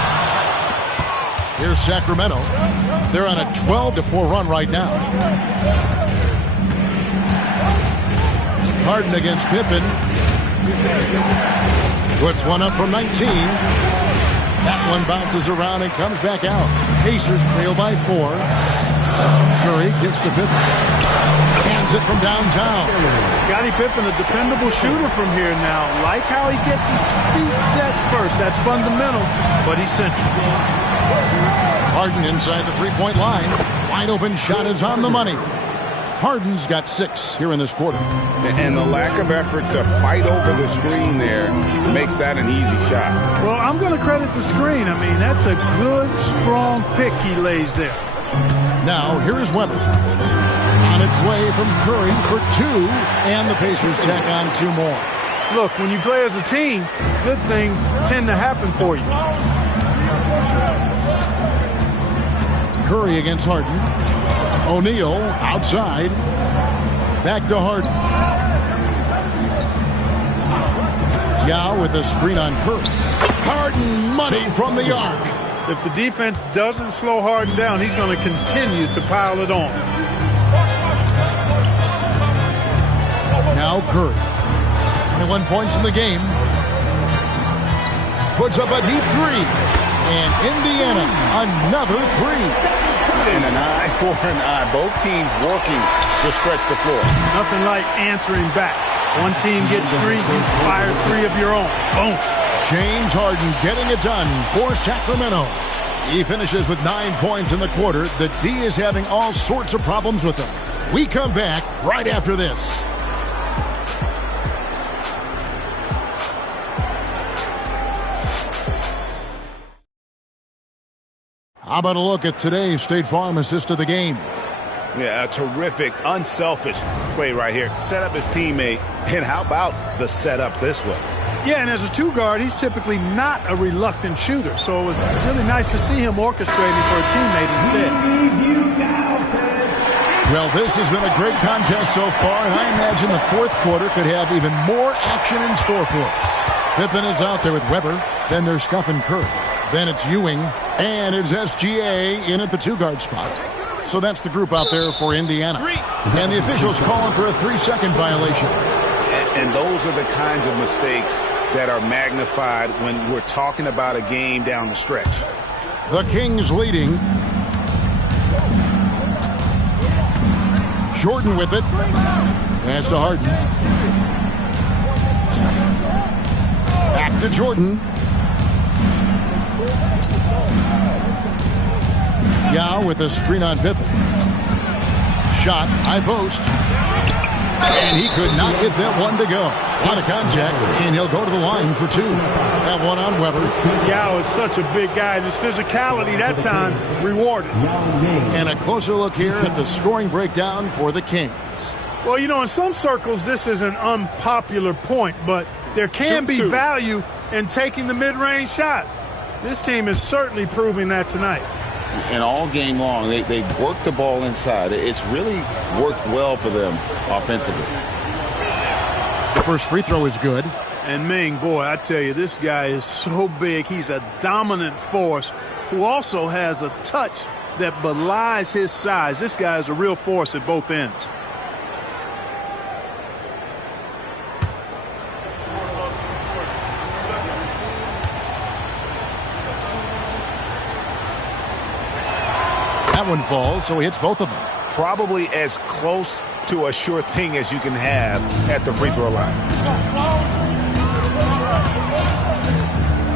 Here's Sacramento. They're on a 12-4 run right now. Harden against Pippen. Puts one up from 19. That one bounces around and comes back out. Pacers trail by 4. Curry gets to Pippen. Hands it from downtown. Scottie Pippen, a dependable shooter from here now. Like how he gets his feet set first. That's fundamental, but he's central. Harden inside the three-point line. Wide open shot is on the money. Harden's got 6 here in this quarter. And the lack of effort to fight over the screen there makes that an easy shot. Well, I'm going to credit the screen. I mean, that's a good, strong pick he lays there. Now, here is Webber. On its way from Curry for 2, and the Pacers tack on 2 more. Look, when you play as a team, good things tend to happen for you. Curry against Harden. O'Neal outside. Back to Harden. Yao with a screen on Curry. Harden money from the arc. If the defense doesn't slow Harden down, he's going to continue to pile it on. Now Curry. 21 points in the game. Puts up a deep 3. And Indiana, another 3. In an eye for an eye. Both teams working to stretch the floor. Nothing like answering back. One team gets 3, you fire 3 of your own. Boom. James Harden getting it done for Sacramento. He finishes with 9 points in the quarter. The D is having all sorts of problems with him. We come back right after this. How about a look at today's State Farm assist of the game? Yeah, a terrific, unselfish play right here. Set up his teammate, and how about the setup this was? Yeah, and as a 2-guard, he's typically not a reluctant shooter, so it was really nice to see him orchestrating for a teammate instead. Well, this has been a great contest so far, and I imagine the fourth quarter could have even more action in store for us. Pippen is out there with Weber. Then there's Stephen Curry. Then it's Ewing. And it's SGA in at the 2-guard spot. So that's the group out there for Indiana. And the officials calling for a 3-second violation. And those are the kinds of mistakes that are magnified when we're talking about a game down the stretch. The Kings leading. Jordan with it. Pass to Harden. Back to Jordan. Yao with a screen on Pippen. Shot, high post. And he could not get that one to go. A lot of contact, and he'll go to the line for 2. That one on Weber. Yao is such a big guy, and his physicality that time rewarded. And a closer look here at the scoring breakdown for the Kings. Well, you know, in some circles, this is an unpopular point, but there can be value in taking the mid-range shot. This team is certainly proving that tonight. And all game long, they work the ball inside. It's really worked well for them offensively. The first free throw is good. And Ming, boy, I tell you, this guy is so big. He's a dominant force who also has a touch that belies his size. This guy is a real force at both ends. That one falls, so he hits both of them. Probably as close to a sure thing as you can have at the free throw line.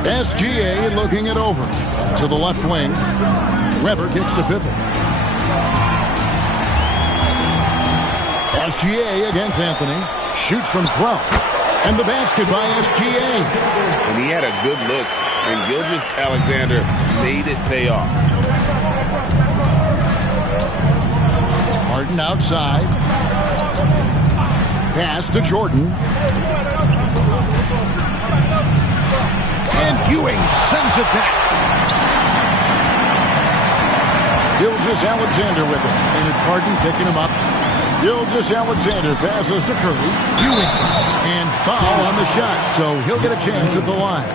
SGA looking it over to the left wing. Weber kicks to Pippen. SGA against Anthony. Shoots from 12. And the basket by SGA. And he had a good look, and Gilgeous-Alexander made it pay off. Harden outside. Pass to Jordan. And Ewing sends it back. Gilgeous-Alexander with it. And it's Harden picking him up. Gilgeous-Alexander passes to Curry. Ewing. And foul on the shot. So he'll get a chance at the line.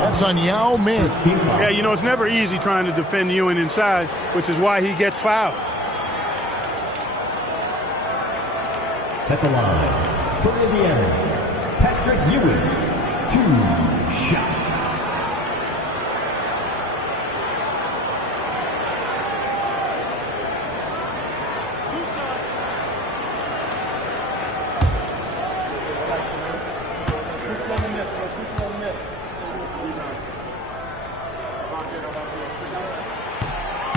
That's on Yao Ming. Yeah, you know, it's never easy trying to defend Ewing inside, which is why he gets fouled. At the line, for Indiana, Patrick Ewing, 2 shots.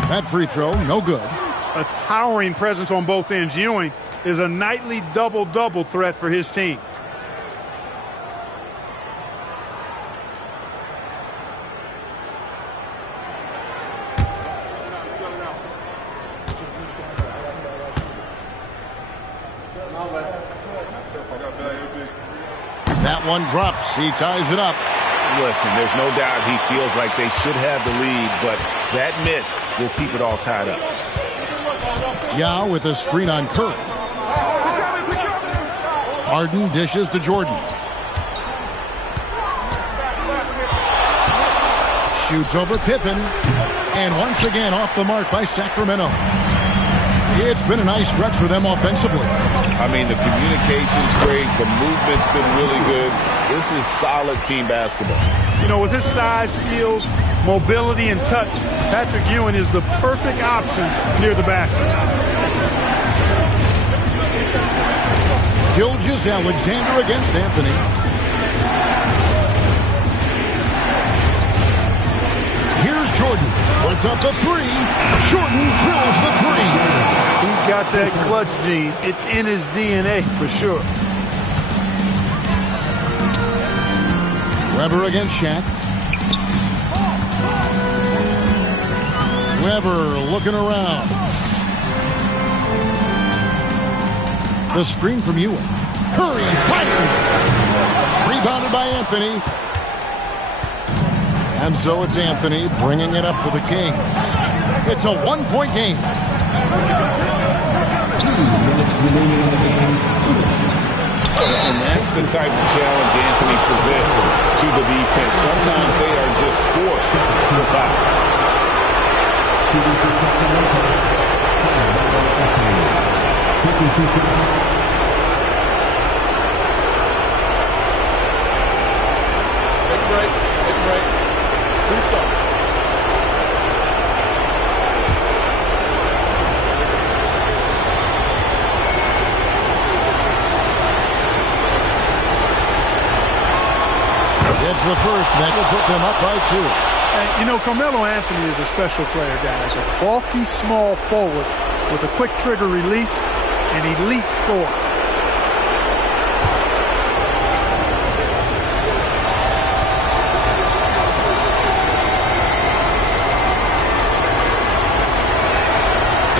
That free throw, no good. A towering presence on both ends. Ewing is a nightly double-double threat for his team. That one drops. He ties it up. Listen, there's no doubt he feels like they should have the lead, but that miss will keep it all tied up. Yao with a screen on Curry. Harden dishes to Jordan. Shoots over Pippen. And once again off the mark by Sacramento. It's been a nice stretch for them offensively. I mean, the communication's great. The movement's been really good. This is solid team basketball. You know, with his size, skills, mobility, and touch, Patrick Ewing is the perfect option near the basket. Gilgeous-Alexander against Anthony. Here's Jordan. Puts up the 3. Jordan drills the 3. He's got that clutch gene. It's in his DNA for sure. Weber against Shaq. Weber looking around. The screen from Ewing. Curry fires. Rebounded by Anthony. And so it's Anthony bringing it up for the Kings. It's a 1-point game. 2 minutes remaining in the game. And that's the type of challenge Anthony presents to the defense. Sometimes they are just forced to foul. Shooting for Sacramento. Taking 2 shots. Take a break. Take a break. 2 shots. Gets the first. That will put them up by 2. And, you know, Carmelo Anthony is a special player, guys. A bulky, small forward with a quick trigger release and elite score.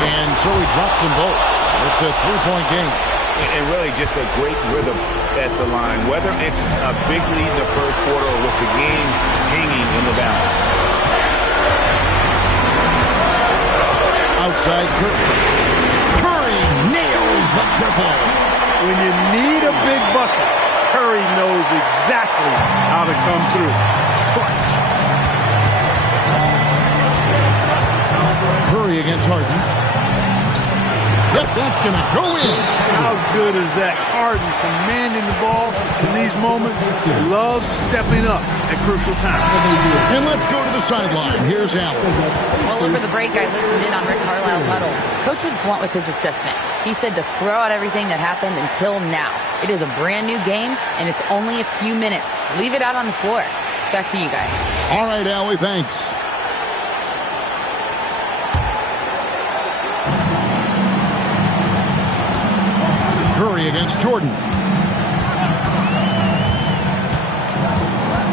And so he drops them both. It's a 3-point game. And really just a great rhythm at the line, whether it's a big lead in the first quarter or with the game hanging in the balance. Outside Curry. Curry nails the triple. When you need a big bucket, Curry knows exactly how to come through. Clutch. Curry against Harden. Yep, that's going to go in. How good is that? Harden commanding the ball in these moments. Loves stepping up at crucial times. And let's go to the sideline. Here's Allen. Well, over the break, I listened in on Rick Carlisle's huddle. Coach was blunt with his assessment. He said to throw out everything that happened until now. It is a brand new game, and it's only a few minutes. Leave it out on the floor. Back to you guys. All right, Allie, thanks. Curry against Jordan.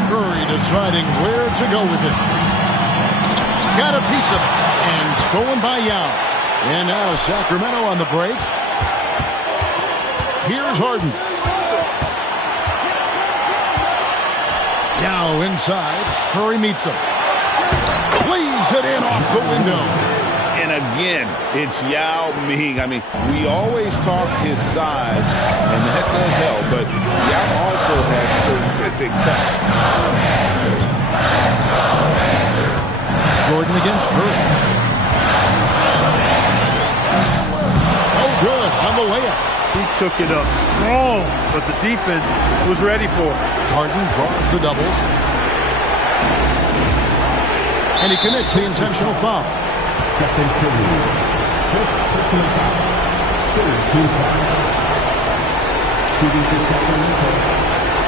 Curry deciding where to go with it. Got a piece of it. And stolen by Yao. And now Sacramento on the break. Here's Harden. Yao inside. Curry meets him. Plays it in off the window. And again, it's Yao Ming. I mean, we always talk his size, and that does help, but Yao also has terrific touch. Jordan against Curry. Oh, good on the layup. He took it up strong, but the defense was ready for it. Harden draws the double. And he commits the intentional foul. Stephen Curry. First personal foul. Third team foul. Shooting for Sacramento.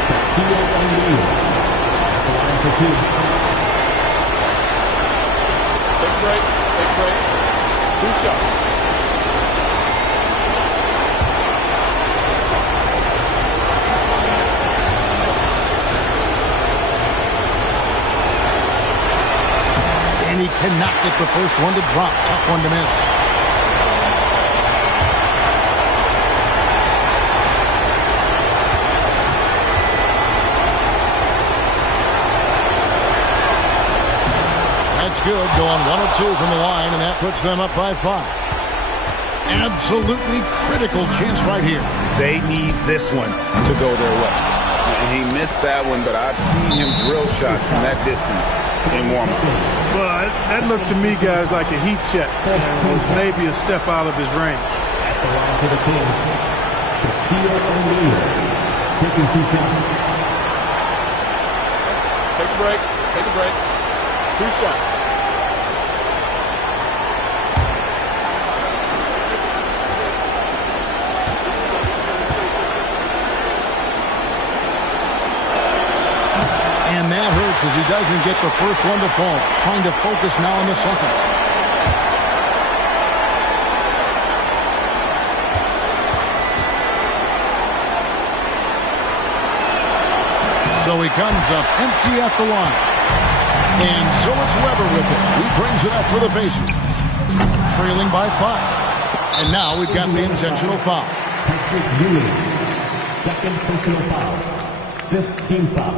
Shaquille O'Neal. At the line for 2. Take a break. Take a break. 2 shots. And he cannot get the first one to drop. Tough one to miss. That's good. Going 1 of 2 from the line, and that puts them up by 5. Absolutely critical chance right here. They need this one to go their way. And he missed that one, but I've seen him drill shots from that distance in warm-up. Well, that looked to me, guys, like a heat check. And maybe a step out of his range. At the line for the Kings, Shaquille O'Neal. Taking 2 shots. Take a break. Take a break. 2 shots. And that hurts as he doesn't get the first one to fall. Trying to focus now on the second. So he comes up empty at the line. And so it's Weber with it. He brings it up for the Pacers. Trailing by 5. And now we've got the intentional foul. Patrick Ewing. Second personal foul. 5th team foul.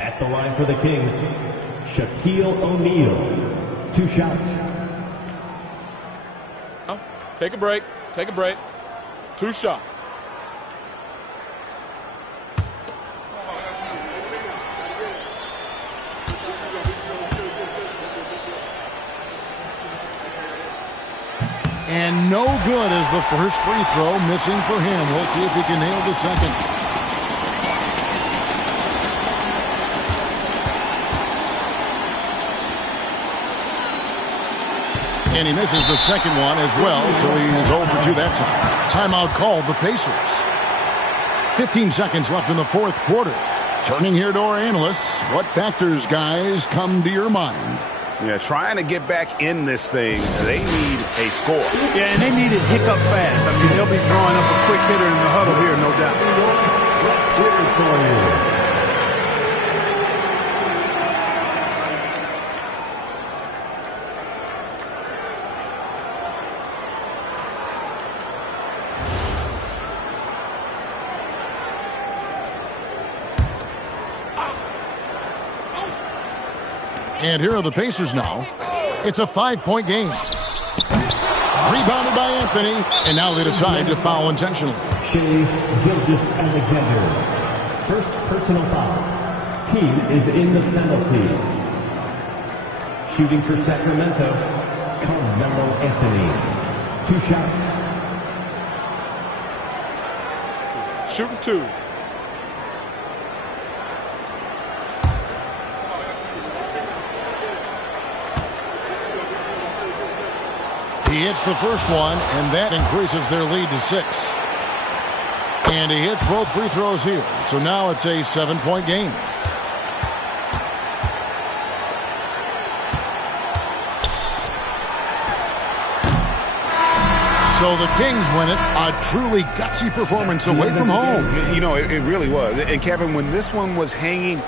At the line for the Kings, Shaquille O'Neal. 2 shots. Take a break. Take a break. 2 shots. And no good as the first free throw missing for him. We'll see if he can nail the second. And he misses the second one as well, so he's 0 for 2 that time. Timeout called the Pacers. 15 seconds left in the fourth quarter. Turning here to our analysts, what factors, guys, come to your mind? Yeah, trying to get back in this thing, they need a score. Yeah, and they need it hiccup fast. I mean, they'll be drawing up a quick hitter in the huddle here, no doubt. And here are the Pacers now. It's a 5-point game. Rebounded by Anthony, and now they decide to foul intentionally. Shai Gilgeous-Alexander. First personal foul. Team is in the penalty. Shooting for Sacramento, Carmelo Anthony. 2 shots. Shooting 2. He hits the first one, and that increases their lead to 6. And he hits both free throws here. So now it's a 7-point game. So the Kings win it. A truly gutsy performance away from home. You know, it really was. And Kevin, when this one was hanging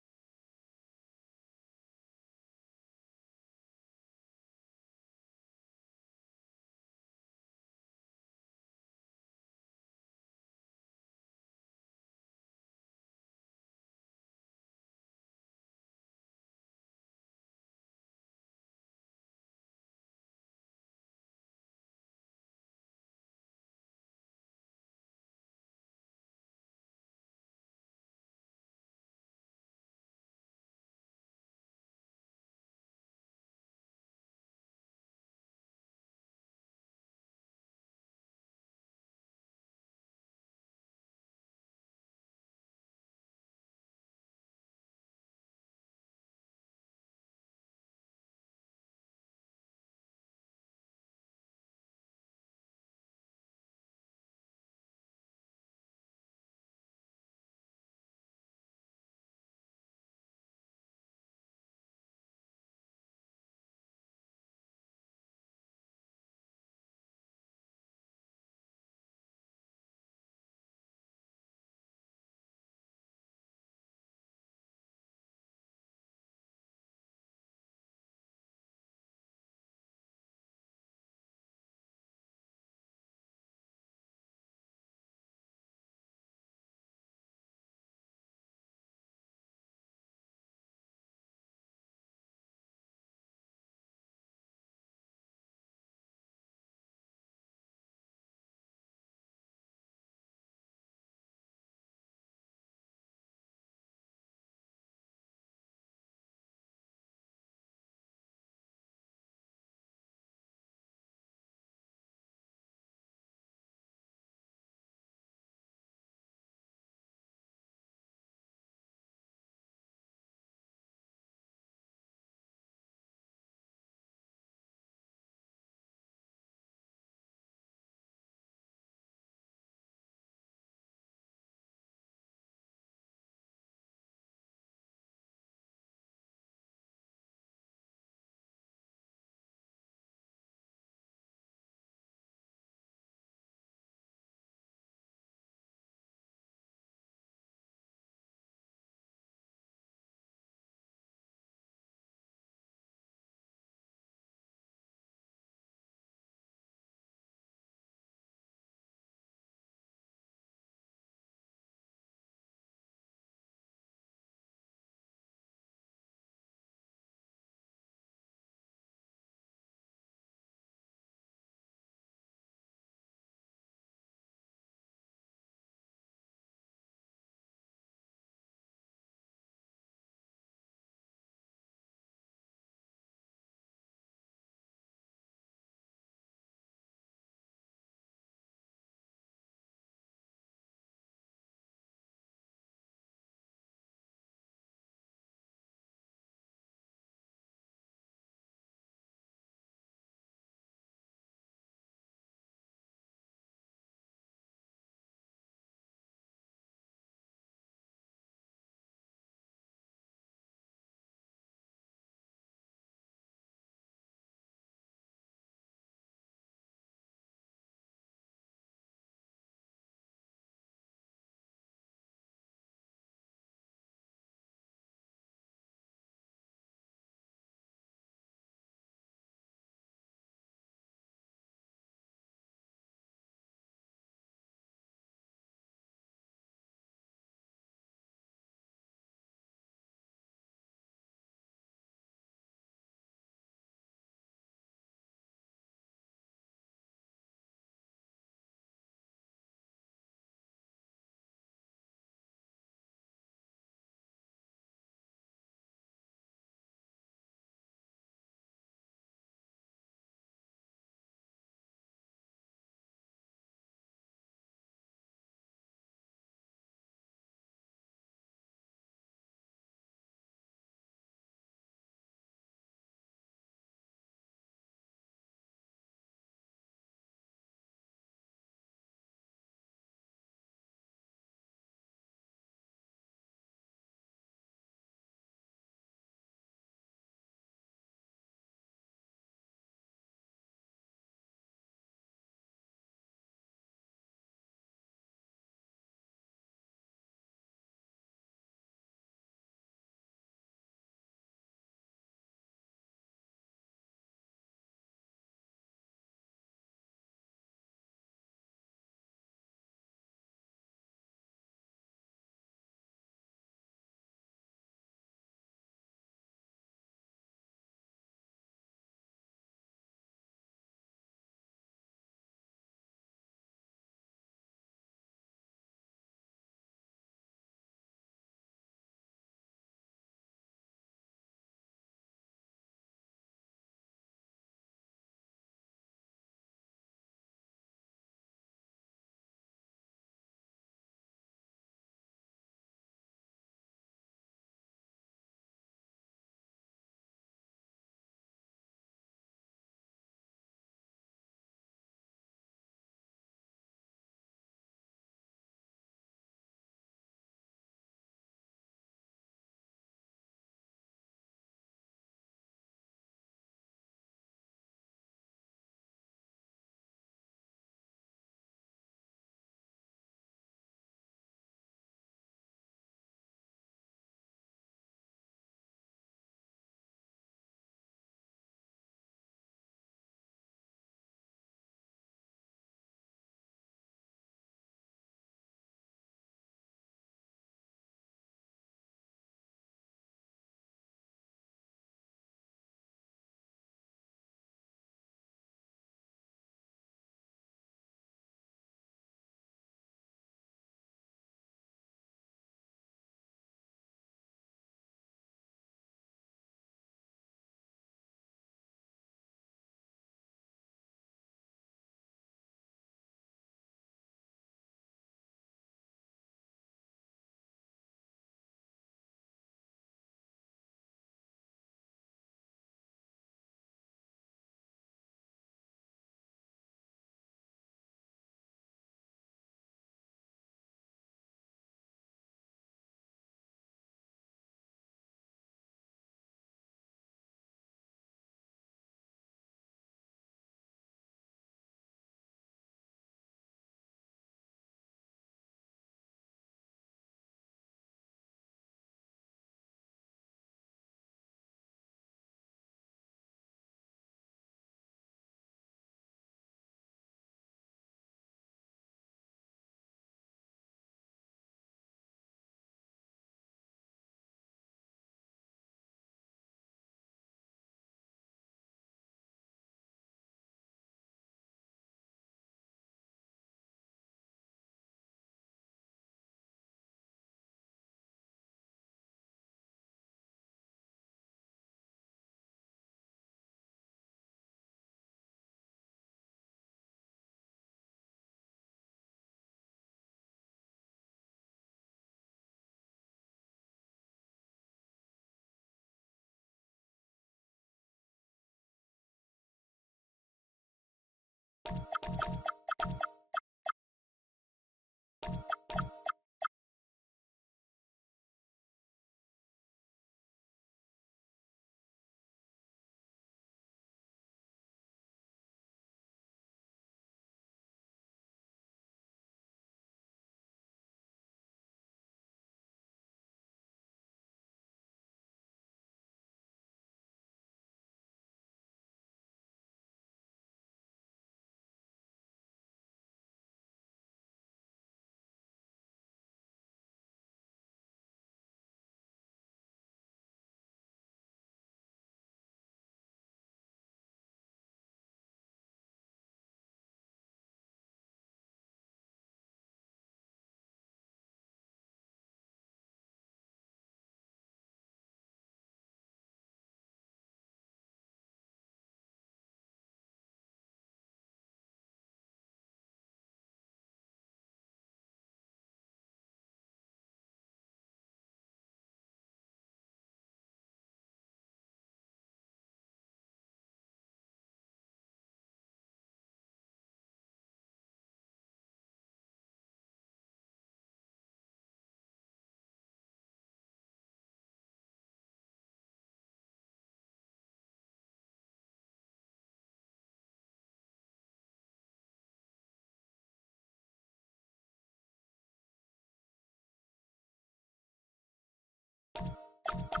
you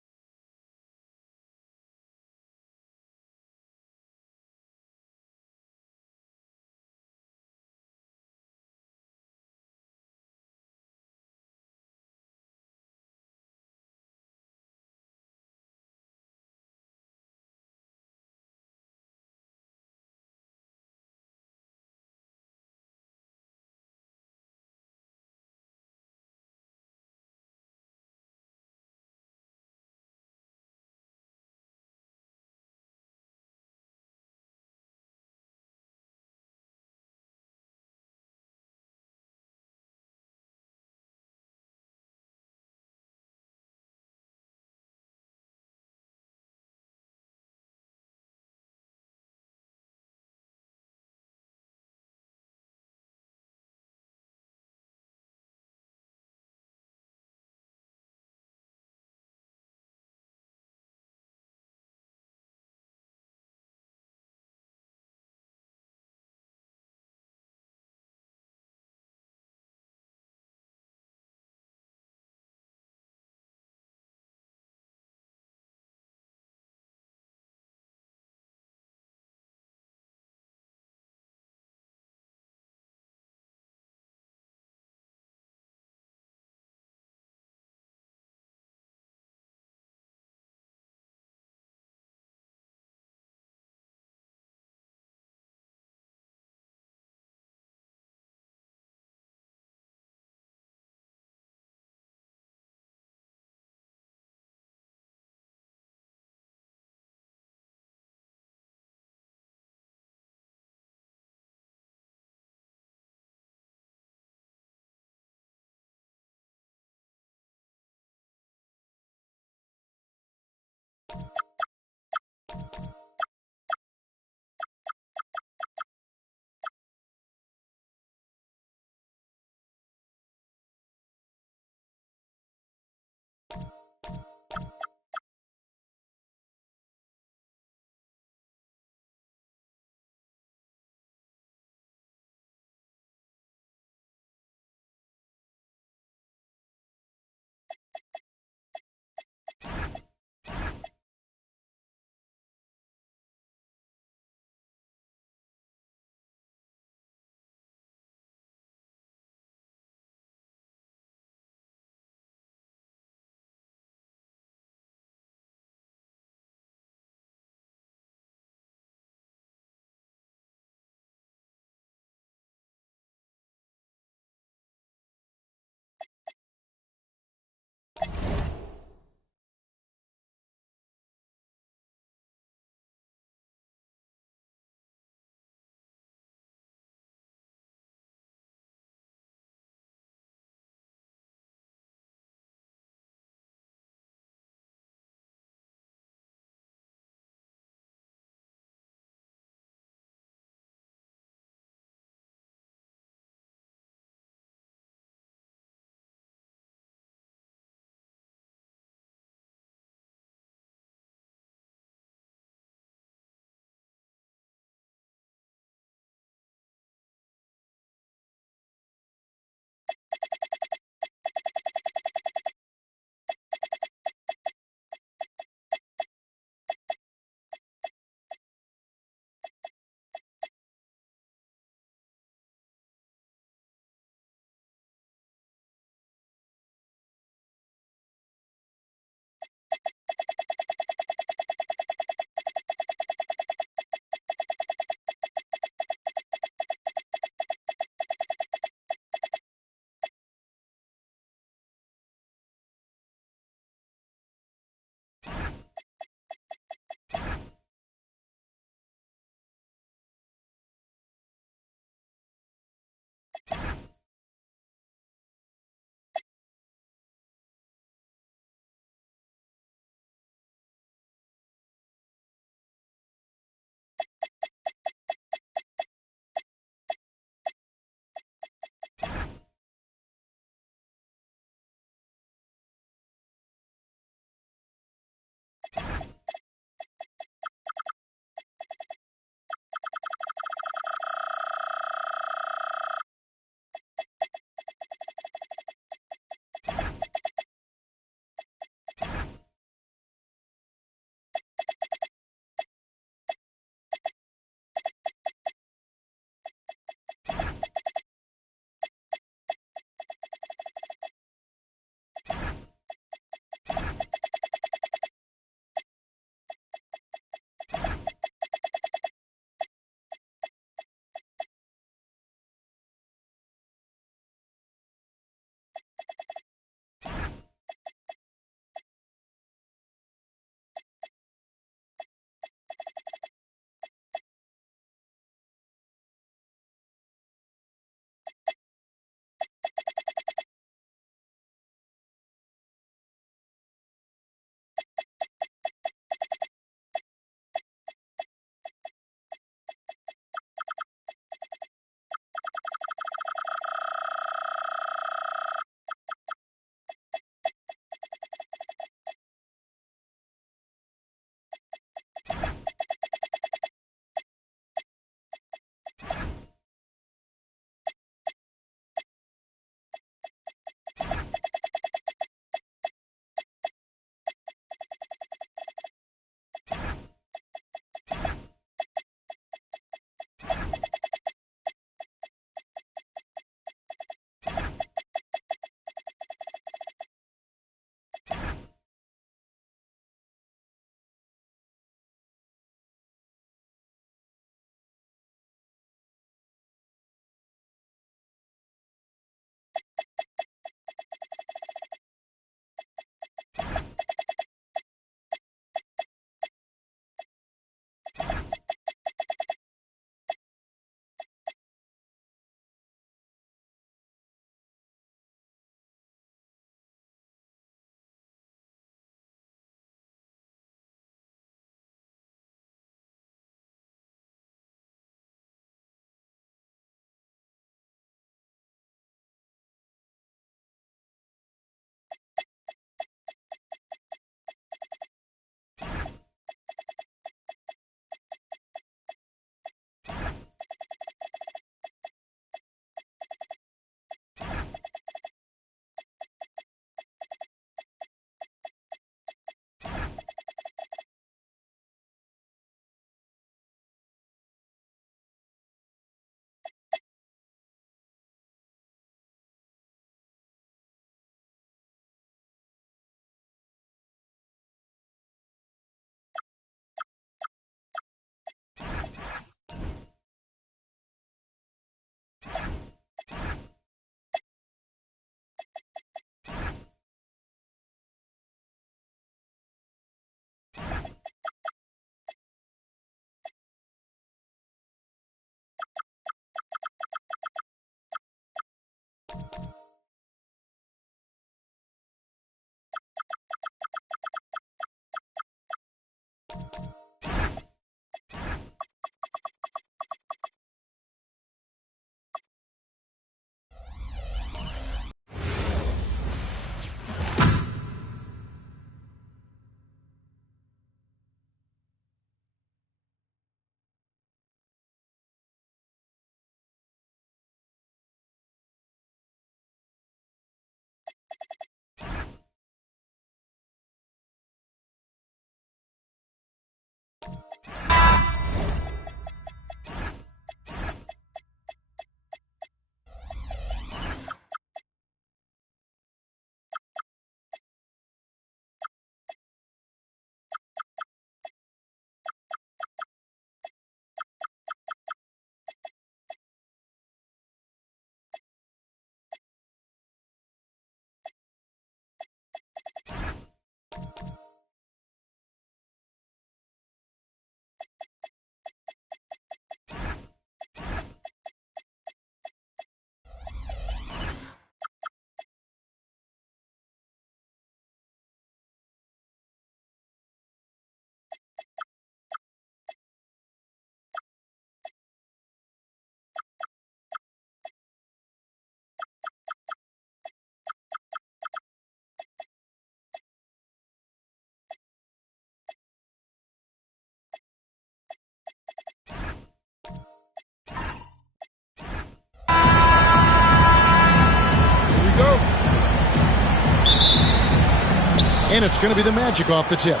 And it's going to be the Magic off the tip.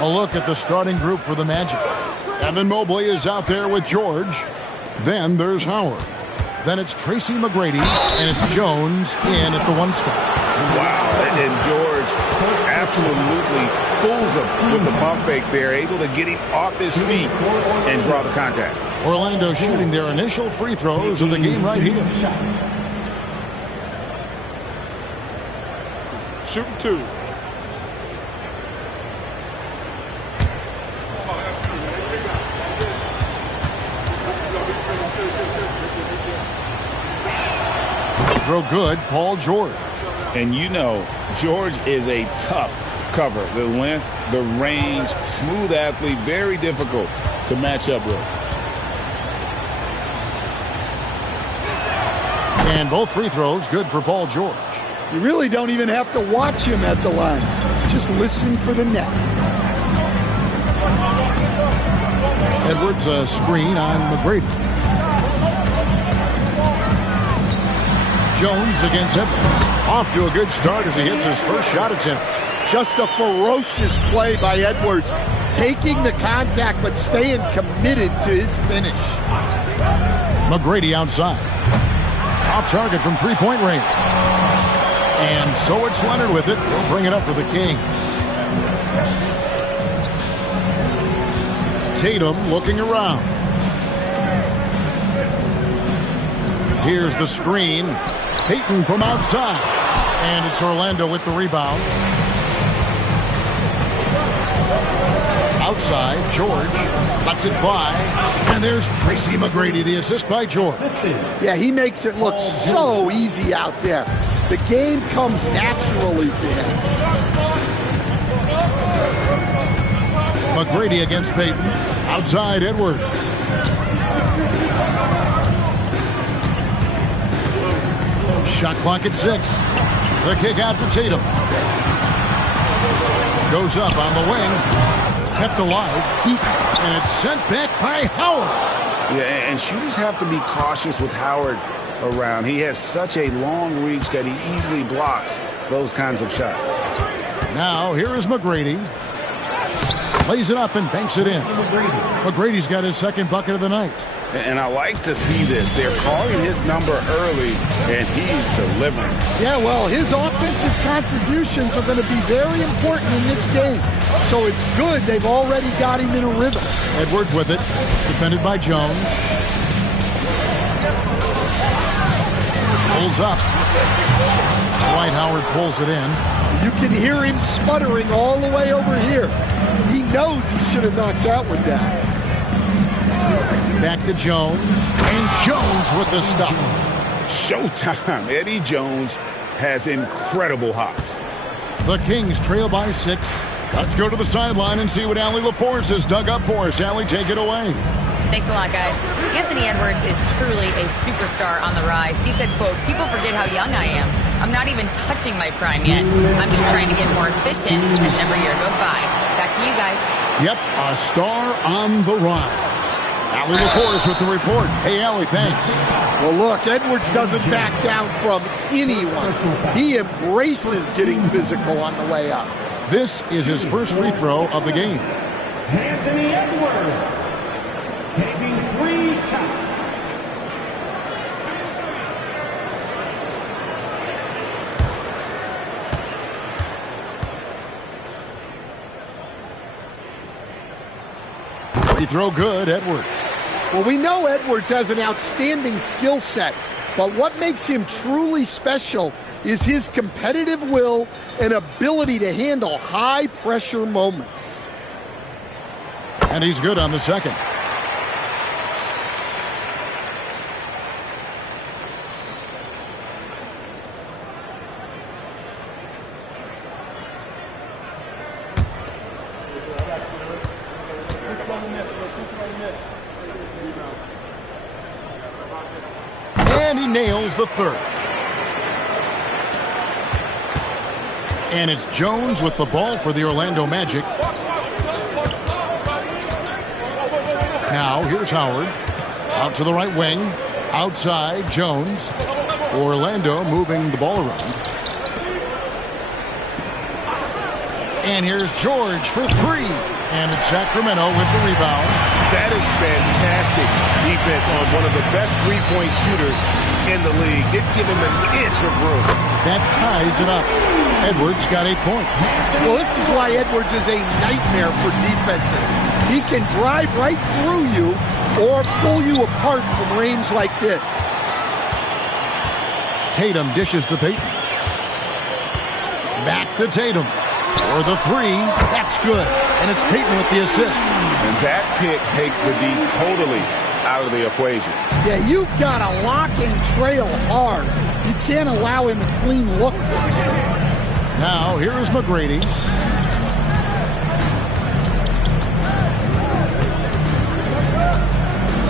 A look at the starting group for the Magic. Evan Mobley is out there with George. Then there's Howard. Then it's Tracy McGrady, and it's Jones in at the 1 spot. Wow, and George absolutely fools him with the pump fake there, able to get him off his feet and draw the contact. Orlando shooting their initial free throws of the game right here. Shooting 2. Throw good, Paul George. And you know, George is a tough cover. The length, the range, smooth athlete, very difficult to match up with. And both free throws good for Paul George. You really don't even have to watch him at the line. Just listen for the net. Edwards a screen on McGrady. Jones against Edwards. Off to a good start as he gets his first shot attempt. Just a ferocious play by Edwards. Taking the contact but staying committed to his finish. McGrady outside. Off target from three-point range. And so it's Leonard with it. He'll bring it up for the Kings. Tatum looking around. Here's the screen. Payton from outside. And it's Orlando with the rebound. Outside, George lets it fly. And there's Tracy McGrady, the assist by George. Yeah, he makes it look so easy out there. The game comes naturally to him. McGrady against Payton. Outside, Edwards. Shot clock at 6. The kick out to Tatum. Goes up on the wing. Kept alive. And it's sent back by Howard. Yeah, and shooters have to be cautious with Howard around. He has such a long reach that he easily blocks those kinds of shots. Now, here is McGrady. Lays it up and banks it in. McGrady's got his second bucket of the night. And I like to see this. They're calling his number early, and he's delivering. Yeah, well, his offensive contributions are going to be very important in this game. So it's good they've already got him in a rhythm. Edwards with it. Defended by Jones. Pulls up. Dwight Howard pulls it in. You can hear him sputtering all the way over here. He knows he should have knocked that one down. Back to Jones. And Jones with the stuff. Showtime. Eddie Jones has incredible hops. The Kings trail by 6. Let's go to the sideline and see what Allie LaForce has dug up for us. Allie, take it away. Thanks a lot, guys. Anthony Edwards is truly a superstar on the rise. He said, quote, "People forget how young I am. I'm not even touching my prime yet. I'm just trying to get more efficient as every year goes by." Back to you guys. Yep, a star on the rise. Allie LaForce with the report. Hey, Allie, thanks. Well, look, Edwards doesn't back down from anyone. He embraces getting physical on the way up. This is his first free throw of the game. Anthony Edwards taking 3 shots. Free throw good, Edwards. Well, we know Edwards has an outstanding skill set, but what makes him truly special is his competitive will and ability to handle high-pressure moments. And he's good on the second. And he nails the third. And it's Jones with the ball for the Orlando Magic. Now, here's Howard. Out to the right wing. Outside, Jones. Orlando moving the ball around. And here's George for three. And it's Sacramento with the rebound. That is fantastic defense on one of the best three-point shooters in the league. Didn't give him an inch of room. That ties it up. Edwards got 8 points. Well, this is why Edwards is a nightmare for defenses. He can drive right through you or pull you apart from range like this. Tatum dishes to Payton. Back to Tatum. For the three. That's good. And it's Payton with the assist. And that pick takes the D totally out of the equation. Yeah, you've got to lock and trail hard. You can't allow him a clean look. Now, here is McGrady.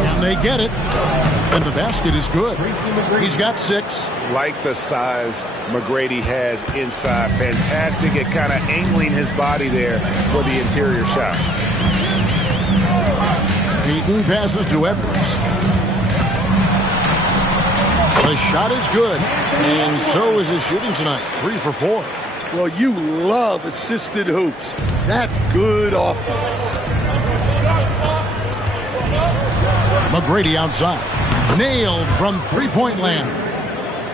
And they get it. And the basket is good. He's got 6. Like the size McGrady has inside. Fantastic at kind of angling his body there for the interior shot. Payton passes to Edwards. The shot is good. And so is his shooting tonight. 3 for 4. Well, you love assisted hoops. That's good offense. McGrady outside. Nailed from three-point land.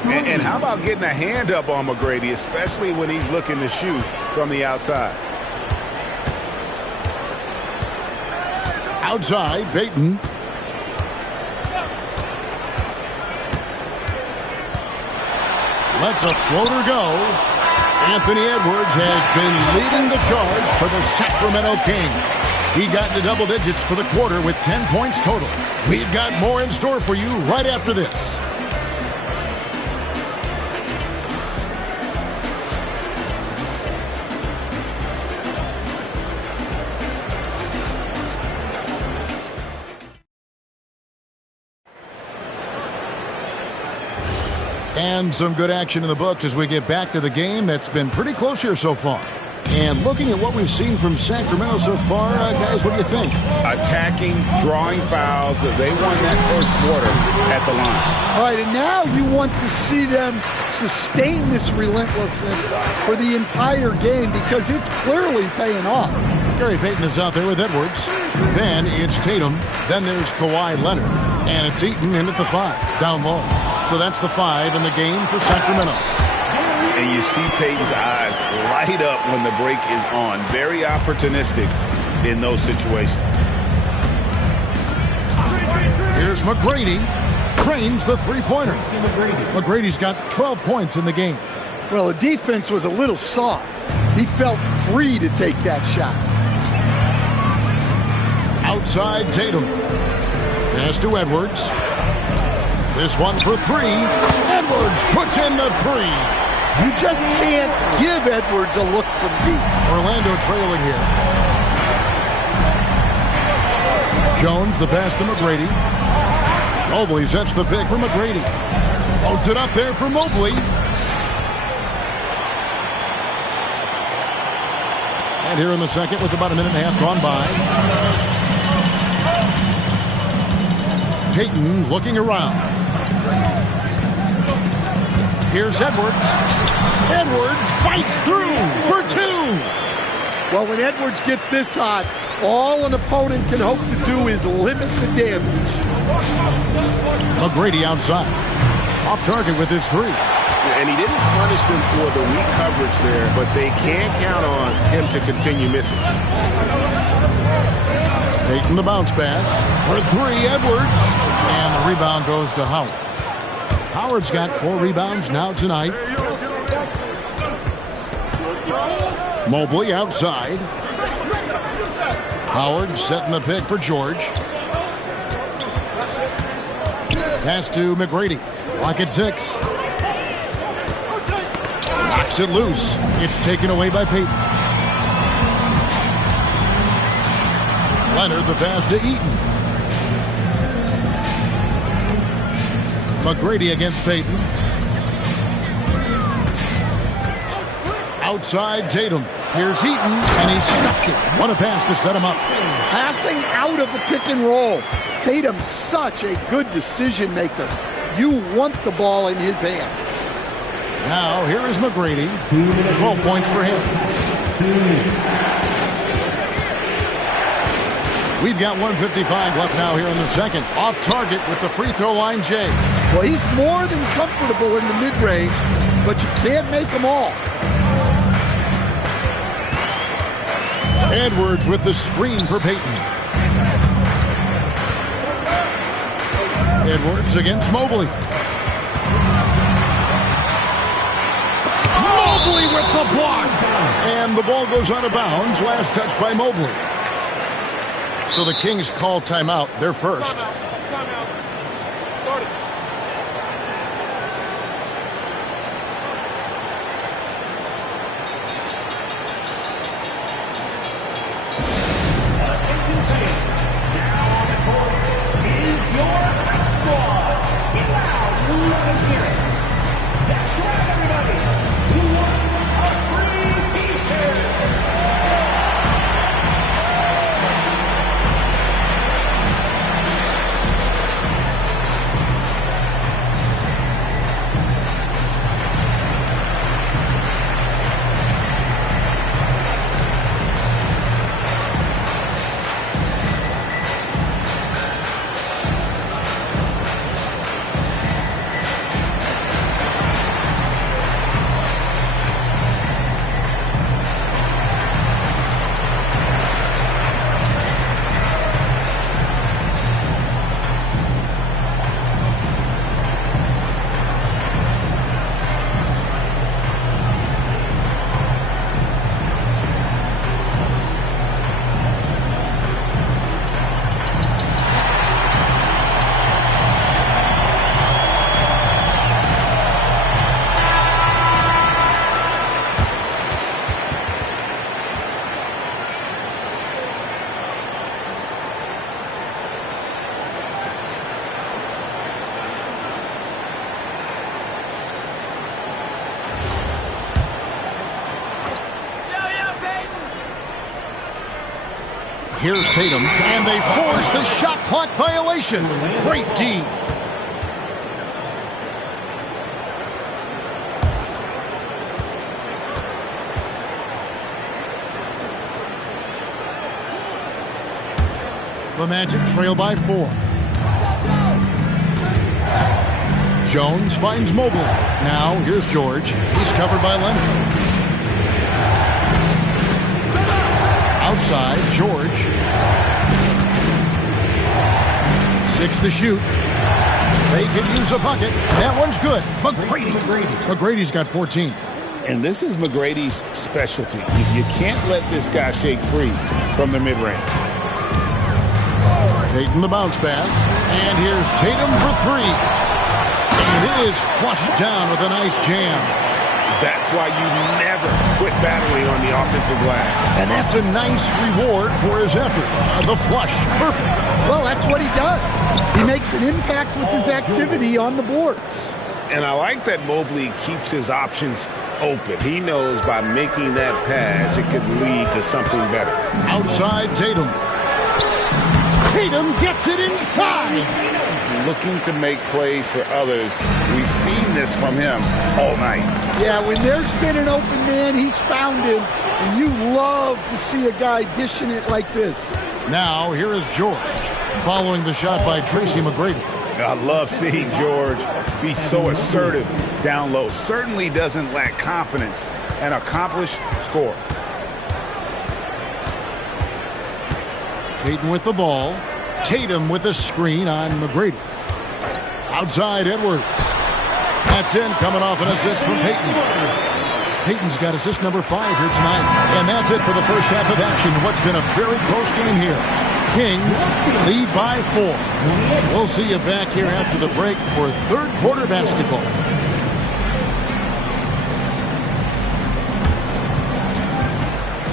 And how about getting a hand up on McGrady, especially when he's looking to shoot from the outside. Outside, Payton. Lets a floater go. Anthony Edwards has been leading the charge for the Sacramento Kings. He got into double digits for the quarter with 10 points total. We've got more in store for you right after this. And some good action in the books as we get back to the game that's been pretty close here so far. And looking at what we've seen from Sacramento so far, guys, what do you think? Attacking, drawing fouls. They won that first quarter at the line. All right, and now you want to see them sustain this relentlessness for the entire game because it's clearly paying off. Gary Payton is out there with Edwards. Then it's Tatum. Then there's Kawhi Leonard. And it's Eaton in at the 5, down low. So that's the 5 in the game for Sacramento. And you see Payton's eyes light up when the break is on. Very opportunistic in those situations. Here's McGrady. Trains the three-pointer. McGrady's got 12 points in the game. Well, the defense was a little soft. He felt free to take that shot. Outside Tatum. Pass to Edwards. This one for 3. Edwards puts in the 3. You just can't give Edwards a look from deep. Orlando trailing here. Jones, the pass to McGrady. Mobley sets the pick for McGrady. Holds it up there for Mobley. And here in the second with about a minute and a half gone by. Payton looking around. Here's Edwards. Edwards fights through for 2. Well, when Edwards gets this hot, all an opponent can hope to do is limit the damage. McGrady outside. Off target with his 3. And he didn't punish them for the weak coverage there, but they can't count on him to continue missing. Payton the bounce pass for 3, Edwards. And the rebound goes to Howard. Howard's got 4 rebounds now tonight. Mobley outside. Howard setting the pick for George. Pass to McGrady. Clock at 6. Knocks it loose. It's taken away by Payton. Leonard the pass to Eaton. McGrady against Payton. Outside Tatum. Here's Eaton, and he stuffs it. What a pass to set him up. Passing out of the pick and roll. Tatum's such a good decision maker. You want the ball in his hands. Now, here is McGrady. 12 points for him. We've got 1:55 left now here in the second. Off target with the free throw line, Jay. Well, he's more than comfortable in the mid-range, but you can't make them all. Edwards with the screen for Payton. Edwards against Mobley. Mobley with the block. And the ball goes out of bounds. Last touch by Mobley. So the Kings call timeout. They're first. Timeout. Start it. Here's Tatum, and they force the shot clock violation. Great D. The Magic trail by 4. Jones finds Mobley. Now here's George. He's covered by Leonard. Outside, George. 6 to shoot. They can use a bucket. That one's good. McGrady's got 14. And this is McGrady's specialty. You can't let this guy shake free from the mid-range. Payton the bounce pass. And here's Tatum for 3. And it is flushed down with a nice jam. That's why you never quit battling on the offensive glass. And that's a nice reward for his effort. The flush. Perfect. Well, that's what he does. He makes an impact with his activity on the boards. And I like that Mobley keeps his options open. He knows by making that pass, it could lead to something better. Outside Tatum. Tatum gets it inside. Looking to make plays for others. We've seen this from him all night. Yeah, when there's been an open man, he's found him. And you love to see a guy dishing it like this. Now, here is George, following the shot by Tracy McGrady. I love seeing George be so assertive down low. Certainly doesn't lack confidence. An accomplished scorer. Payton with the ball. Tatum with a screen on McGrady. Outside Edwards. That's in, coming off an assist from Payton. Payton's got assist number 5 here tonight. And that's it for the first half of action. What's been a very close game here. Kings lead by 4. We'll see you back here after the break for third quarter basketball.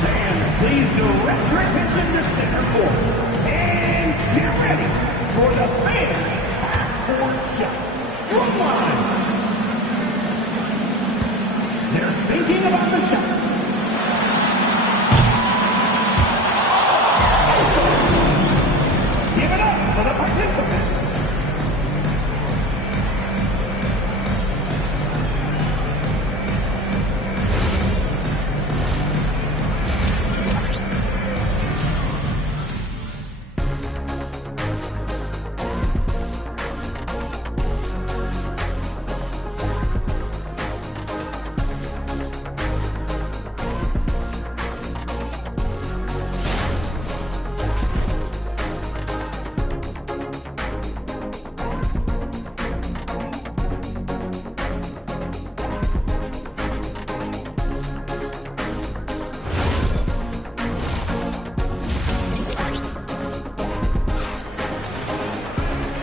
Fans, please direct your attention to center court. And get ready for the fan half-court shots. Drum line. They're thinking about the shots. Give it up for the participants.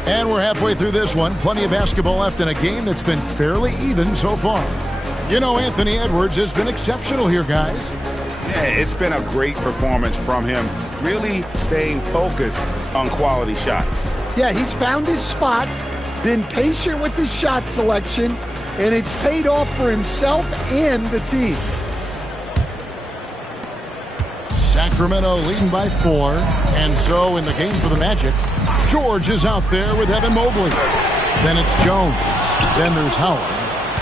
And we're halfway through this one. Plenty of basketball left in a game that's been fairly even so far. You know, Anthony Edwards has been exceptional here, guys. Yeah, it's been a great performance from him, really staying focused on quality shots. Yeah, he's found his spots, been patient with his shot selection, and it's paid off for himself and the team. Sacramento leading by 4. And so in the game for the Magic, George is out there with Evan Mobley. Then it's Jones. Then there's Howard.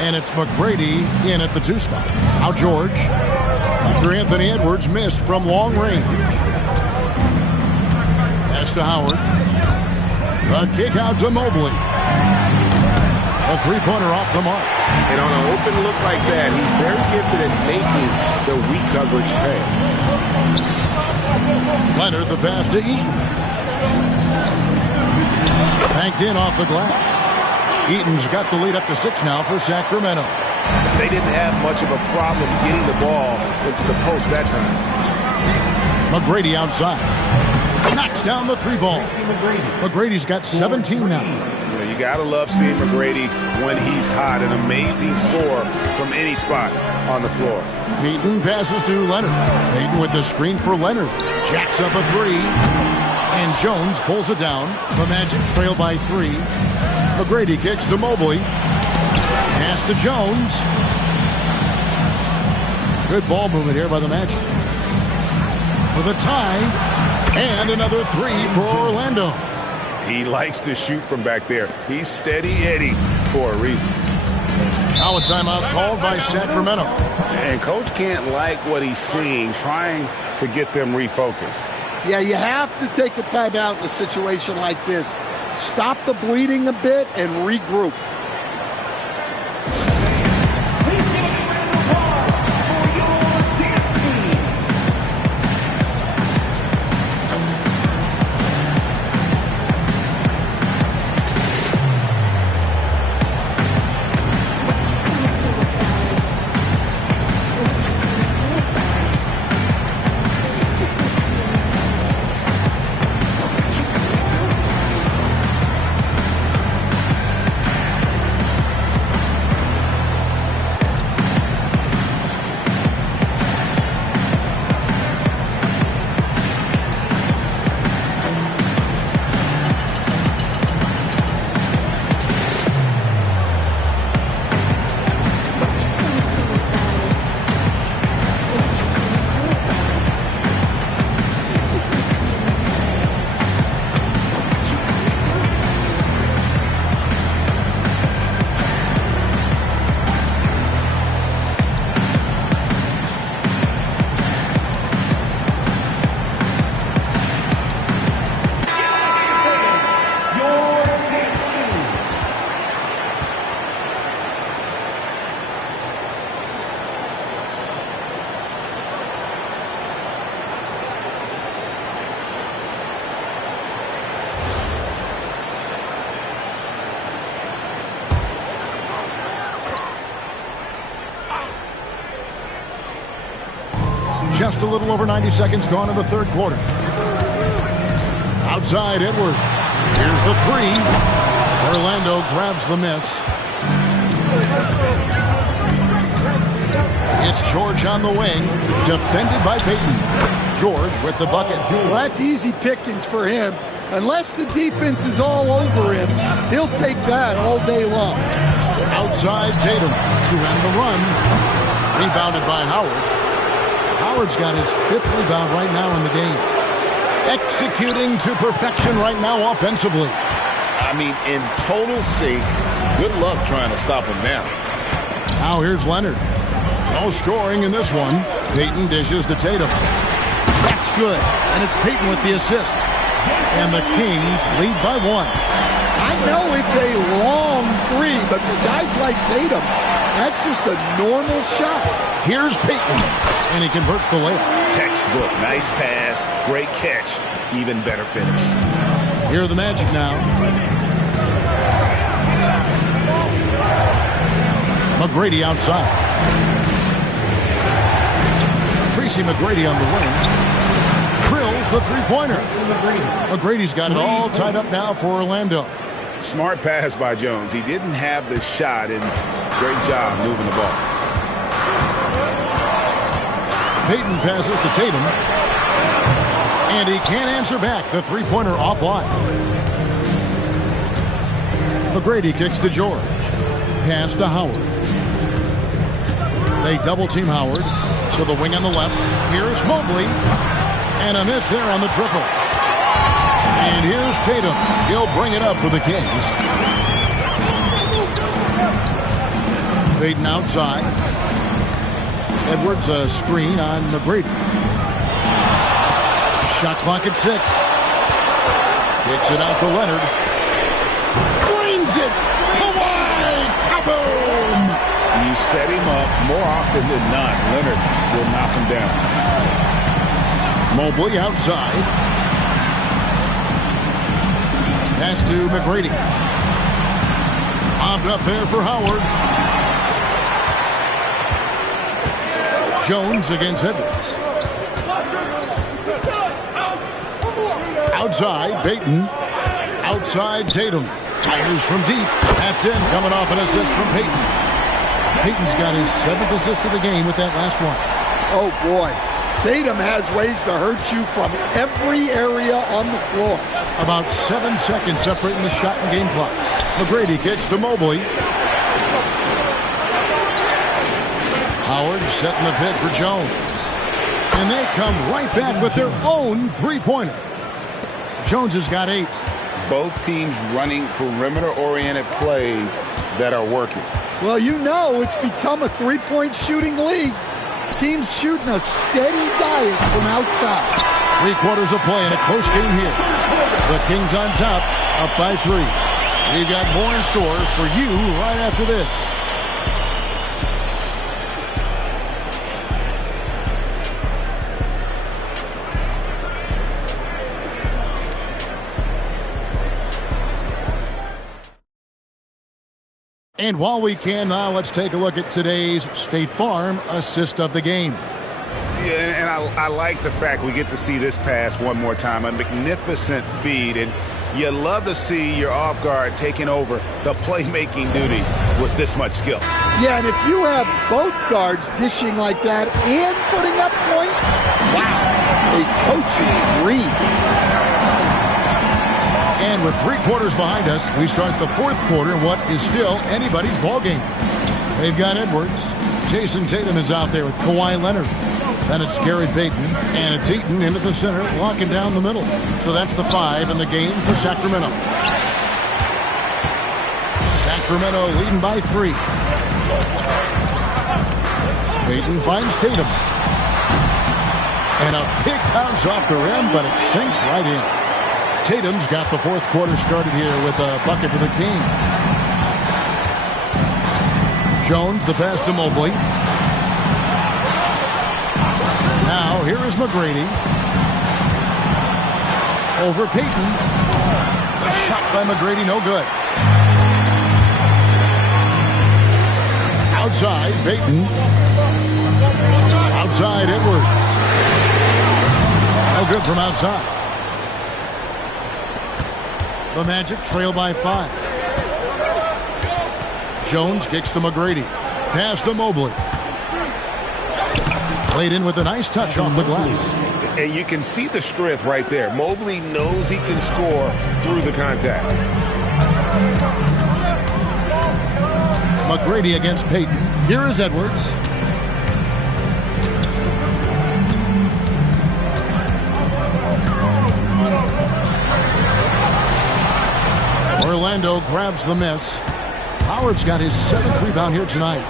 And it's McGrady in at the 2 spot. Now George, after Anthony Edwards missed from long range. Pass to Howard. The kick out to Mobley. A 3-pointer off the mark. And on an open look like that, he's very gifted at making the weak coverage pay. Leonard the pass to Eaton. Banked in off the glass. Eaton's got the lead up to 6 now for Sacramento. They didn't have much of a problem getting the ball into the post that time. McGrady outside. Knocks down the 3-ball. McGrady's got 17 now. You gotta love seeing McGrady when he's hot. An amazing score from any spot on the floor. Eaton passes to Leonard. Eaton with the screen for Leonard. Jacks up a 3. And Jones pulls it down. The Magic trail by 3. McGrady kicks to Mobley. Pass to Jones. Good ball movement here by the Magic. With a tie. And another 3 for Orlando. He likes to shoot from back there. He's steady Eddie for a reason. Now a timeout called by Sacramento. And Coach can't like what he's seeing, trying to get them refocused. Yeah, you have to take a timeout in a situation like this. Stop the bleeding a bit and regroup. Just a little over 90 seconds gone in the 3rd quarter. Outside Edwards. Here's the 3. Orlando grabs the miss. It's George on the wing. Defended by Payton. George with the bucket. Well, that's easy pickings for him. Unless the defense is all over him, he'll take that all day long. Outside Tatum to end the run. Rebounded by Howard. Howard's got his 5th rebound right now in the game. Executing to perfection right now offensively. I mean, in total sync. Good luck trying to stop him now. Now here's Leonard. No scoring in this one. Payton dishes to Tatum. That's good. And it's Payton with the assist. And the Kings lead by 1. I know it's a long 3, but for guys like Tatum, that's just a normal shot. Here's Payton, and he converts the layup. Textbook. Nice pass. Great catch. Even better finish. Here are the Magic now. McGrady outside. Tracy McGrady on the wing. Drills the 3-pointer. McGrady's got it all tied up now for Orlando. Smart pass by Jones. He didn't have the shot, and great job moving the ball. Payton passes to Tatum. And he can't answer back. The three-pointer offline. McGrady kicks to George. Pass to Howard. They double-team Howard. So the wing on the left. Here's Mobley. And a miss there on the triple. And here's Tatum. He'll bring it up for the Kings. Payton outside. Edwards a screen on McGrady. Shot clock at 6. Kicks it out to Leonard. Flings it. Kawhi. Kaboom. You set him up more often than not. Leonard will knock him down. Mobley outside. Pass to McGrady. Bombed up there for Howard. Jones against Edwards. Outside, Payton. Outside, Tatum. Fires from deep. That's in, coming off an assist from Payton. Payton's got his 7th assist of the game with that last one. Oh, boy. Tatum has ways to hurt you from every area on the floor. About 7 seconds separating the shot and game clocks. McGrady kicks to Mobley. Howard setting the pit for Jones. And they come right back with their own three-pointer. Jones has got 8. Both teams running perimeter-oriented plays that are working. Well, you know it's become a three-point shooting league. Teams shooting a steady diet from outside. 3 quarters of play in a close game here. The Kings on top, up by 3. We've got more in store for you right after this. And while we can now, let's take a look at today's State Farm assist of the game. Yeah, and I like the fact we get to see this pass one more time. A magnificent feed, and you love to see your off guard taking over the playmaking duties with this much skill. Yeah, and if you have both guards dishing like that and putting up points, wow, a coach's dream. And with 3 quarters behind us, we start the 4th quarter in what is still anybody's ball game. They've got Edwards. Jason Tatum is out there with Kawhi Leonard. Then it's Gary Payton, and it's Eaton into the center, locking down the middle. So that's the 5 in the game for Sacramento. Sacramento leading by 3. Payton finds Tatum. And a big bounce off the rim, but it sinks right in. Tatum's got the 4th quarter started here with a bucket for the Kings. Jones, the pass to Mobley. Now, here is McGrady. Over Payton. A shot by McGrady, no good. Outside, Payton. Outside, Edwards. No good from outside. The Magic trail by 5. Jones kicks to McGrady. Pass to Mobley. Played in with a nice touch off the glass. And you can see the strength right there. Mobley knows he can score through the contact. McGrady against Payton. Here is Edwards. Orlando grabs the miss. Howard's got his 7th rebound here tonight.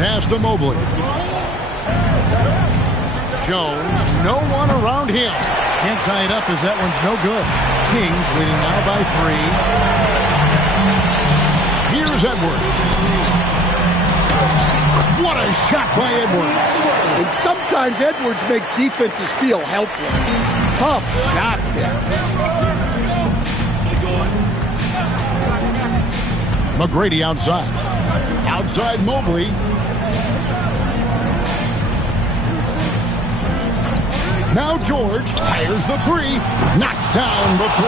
Pass to Mobley. Jones, no one around him. Can't tie it up as that one's no good. Kings leading now by 3. Here's Edwards. What a shot by Edwards. And sometimes Edwards makes defenses feel helpless. Tough shot there. McGrady outside. Outside Mobley. Now George fires the 3. Knocks down the 3.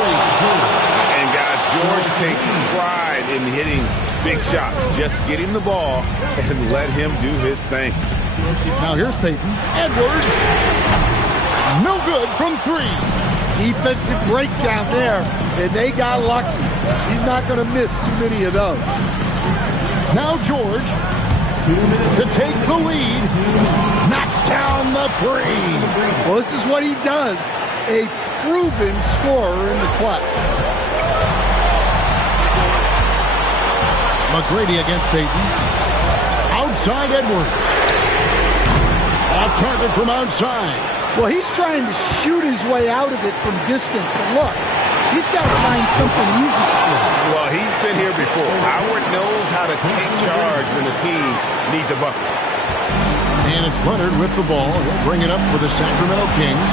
George takes pride in hitting big shots. Just get him the ball and let him do his thing. Now here's Peyton. Edwards. No good from 3. Defensive breakdown there, and they got lucky. He's not going to miss too many of those. Now George to take the lead. Knocks down the 3. Well, this is what he does. A proven scorer in the clutch. McGrady against Peyton. Outside Edwards. Off target from outside. Well, he's trying to shoot his way out of it from distance, but look, he's got to find something easy. Well, he's been here before. Howard knows how to take charge when the team needs a bucket. And it's Leonard with the ball. He'll bring it up for the Sacramento Kings.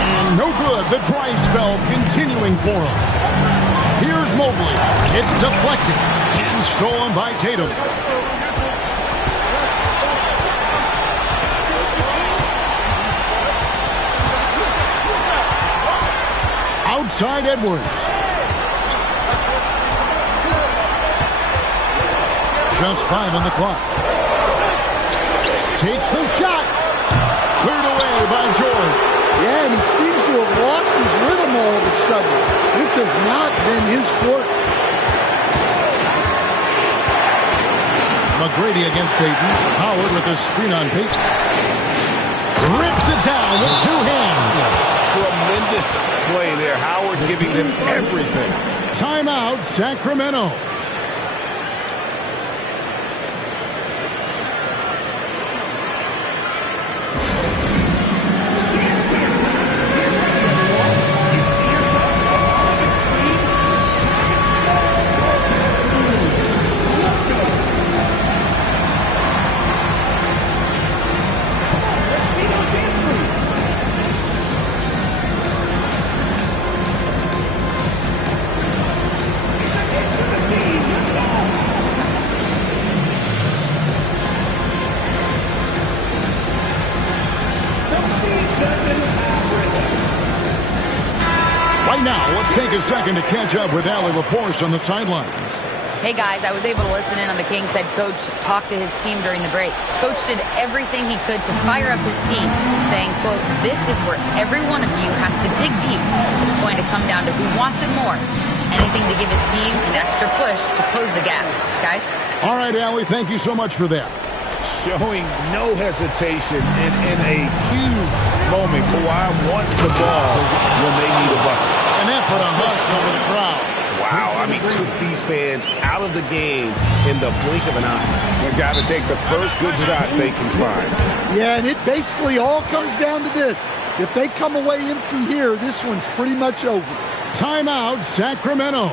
And no good. The dry spell continuing for him. Here's Mobley. It's deflected and stolen by Tatum. Outside Edwards. Just 5 on the clock. Takes the shot. Cleared away by George. Yeah, and he seems to have lost his rhythm all of a sudden. This has not been his court. McGrady against Peyton. Howard with a screen on Peyton. Rips it down with 2 hands. Tremendous play there. Howard giving them everything. Timeout, Sacramento. Take a second to catch up with Allie LaForce on the sidelines. Hey guys, I was able to listen in on the Kings head coach talk to his team during the break. Coach did everything he could to fire up his team, saying, quote, "This is where every one of you has to dig deep. It's going to come down to who wants it more. Anything to give his team an extra push to close the gap." Guys? All right, Allie, thank you so much for that. Showing no hesitation and in a huge moment. Kawhi wants the ball when they need a bucket. And that put a hush over the crowd. Wow, I mean, took these fans out of the game in the blink of an eye. They've got to take the first good shot they can find. Yeah, and it basically all comes down to this. If they come away empty here, this one's pretty much over. Timeout, Sacramento.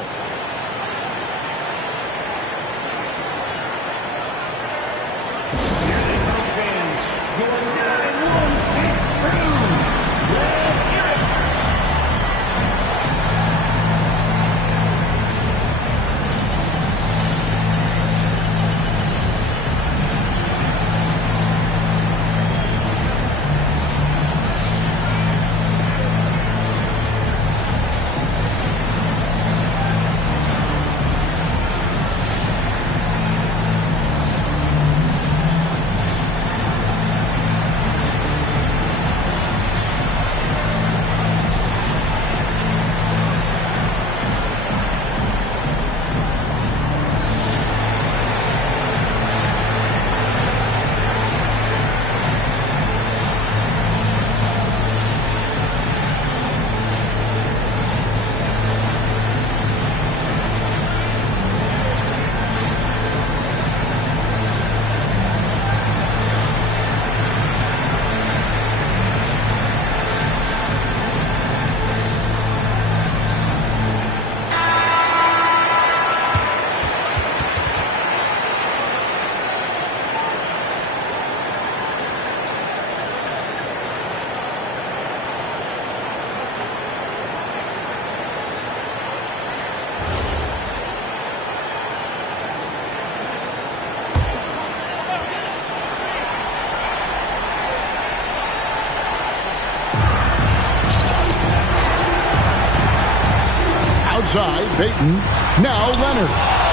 side. Peyton. Now Leonard.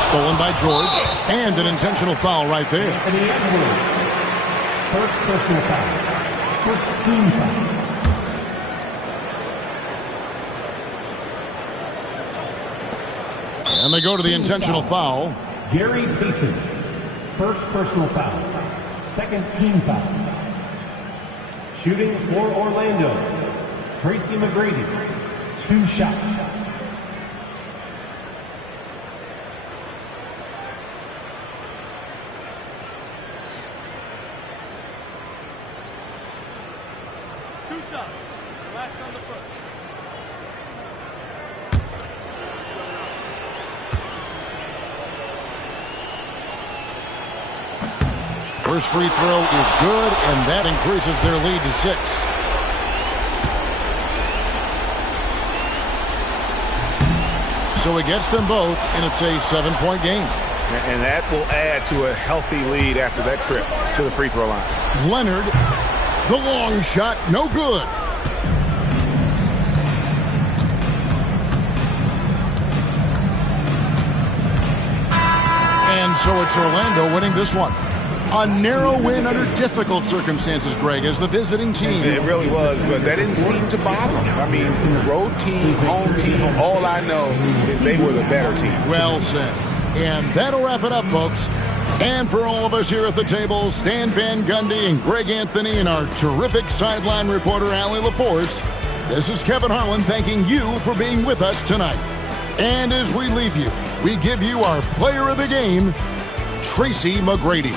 Stolen by George. And an intentional foul right there. Anthony Edwards. First personal foul. First team foul. And they go to the intentional foul. Gary Payton. First personal foul. Second team foul. Shooting for Orlando. Tracy McGrady. 2 shots. Last on the first. First free throw is good, and that increases their lead to 6. So he gets them both, and it's a 7-point game. And that will add to a healthy lead after that trip to the free throw line. Leonard, the long shot, no good. And so it's Orlando winning this one. A narrow win under difficult circumstances, Greg, as the visiting team. It really was, but that didn't seem to bother them. I mean, road team, home team, all I know is they were the better team. Well said. And that'll wrap it up, folks. And for all of us here at the table, Stan Van Gundy and Greg Anthony and our terrific sideline reporter, Allie LaForce, this is Kevin Harlan thanking you for being with us tonight. And as we leave you, we give you our player of the game, Tracy McGrady.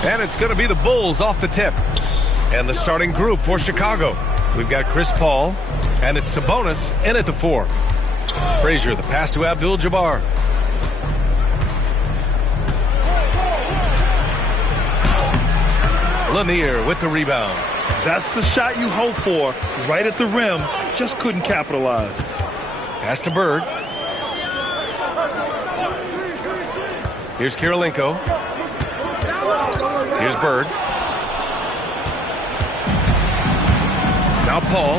And it's going to be the Bulls off the tip. And the starting group for Chicago. We've got Chris Paul, and it's Sabonis in at the 4. Frazier, the pass to Abdul-Jabbar. Lanier with the rebound. That's the shot you hope for, right at the rim. Just couldn't capitalize. Pass to Bird. Here's Kirilenko. Here's Bird. Now Paul.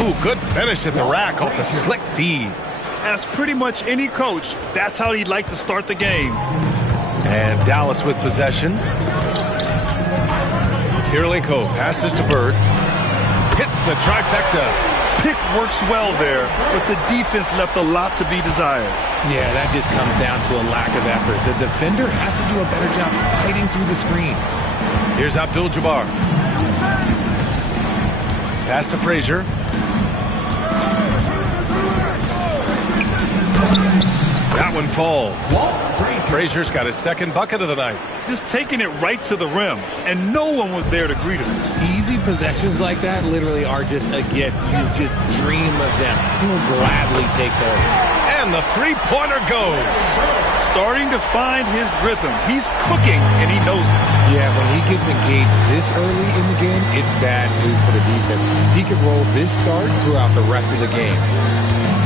Ooh, good finish at the rack off the slick feed. As pretty much any coach, that's how he'd like to start the game. And Dallas with possession. Kirilenko passes to Bird. Hits the trifecta. Pick works well there, but the defense left a lot to be desired. Yeah, that just comes down to a lack of effort. The defender has to do a better job fighting through the screen. Here's Abdul-Jabbar. Pass to Frazier. That one falls. Frazier's got his second bucket of the night. Just taking it right to the rim, and no one was there to greet him. Easy possessions like that literally are just a gift. You just dream of them. He'll gladly take those. And the three-pointer goes. Starting to find his rhythm. He's cooking, and he knows it. Yeah, when he gets engaged this early in the game, it's bad news for the defense. He could roll this start throughout the rest of the game.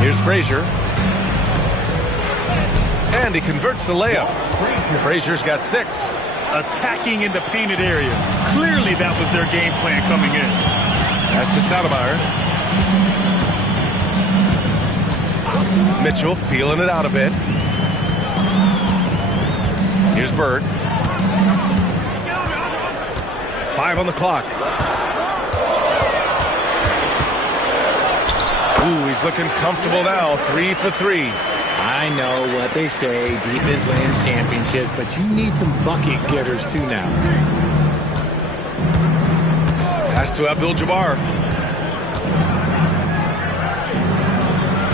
Here's Frazier. And he converts the layup. Frazier's got 6. Attacking in the painted area. Clearly that was their game plan coming in. Pass to Stoudemire. Mitchell feeling it out a bit. Here's Bird. 5 on the clock. Ooh, he's looking comfortable now. 3 for 3. I know what they say, defense wins championships, but you need some bucket getters too now. Pass to Abdul-Jabbar.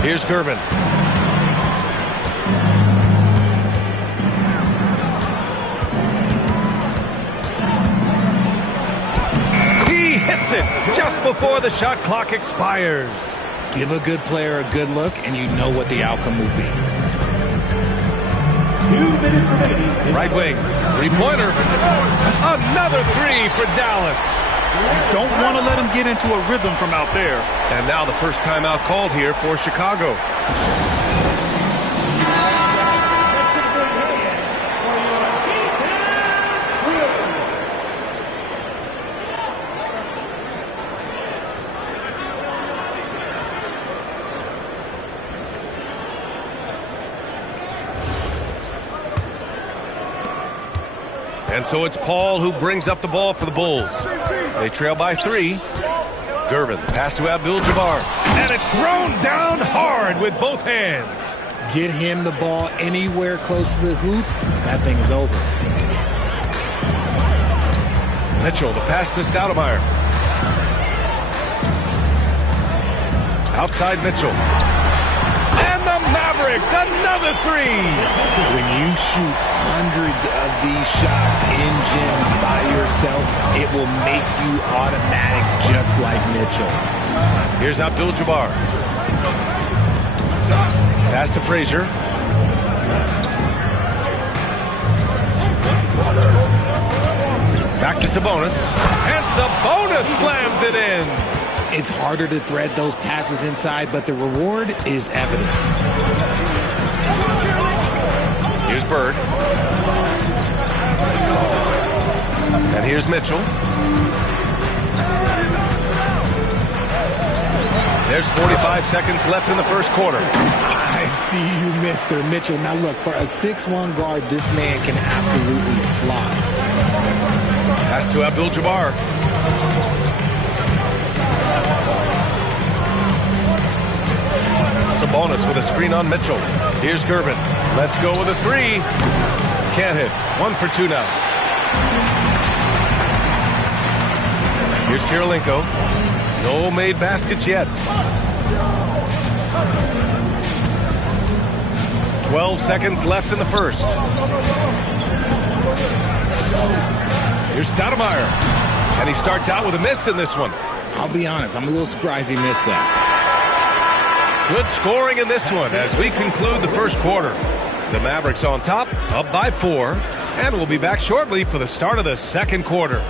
Here's Gervin. He hits it just before the shot clock expires. Give a good player a good look, and you know what the outcome will be. 2 minutes remaining. Right wing, three-pointer. Another 3 for Dallas. Don't want to let him get into a rhythm from out there. And now the first timeout called here for Chicago. And so it's Paul who brings up the ball for the Bulls. They trail by 3. Gervin, pass to Abdul-Jabbar. And it's thrown down hard with both hands. Get him the ball anywhere close to the hoop, that thing is over. Mitchell, the pass to Stoudemire. Outside Mitchell. And the Mavericks, another 3. When you shoot hundreds of these shots in gyms by yourself, it will make you automatic just like Mitchell. Here's Abdul-Jabbar. Pass to Frazier. Back to Sabonis. And Sabonis slams it in. It's harder to thread those passes inside, but the reward is evident. Here's Bird. And here's Mitchell. There's 45 seconds left in the first quarter. I see you, Mr. Mitchell. Now look, for a 6'1 guard, this man can absolutely fly. Pass to Abdul-Jabbar. Sabonis with a screen on Mitchell. Here's Gervin. Let's go with a 3. Can't hit. 1 for 2 now. Here's Kirilenko. No made baskets yet. 12 seconds left in the first. Here's Stoudemire. And he starts out with a miss in this one. I'll be honest, I'm a little surprised he missed that. Good scoring in this one as we conclude the first quarter. The Mavericks on top, up by 4, and we'll be back shortly for the start of the second quarter.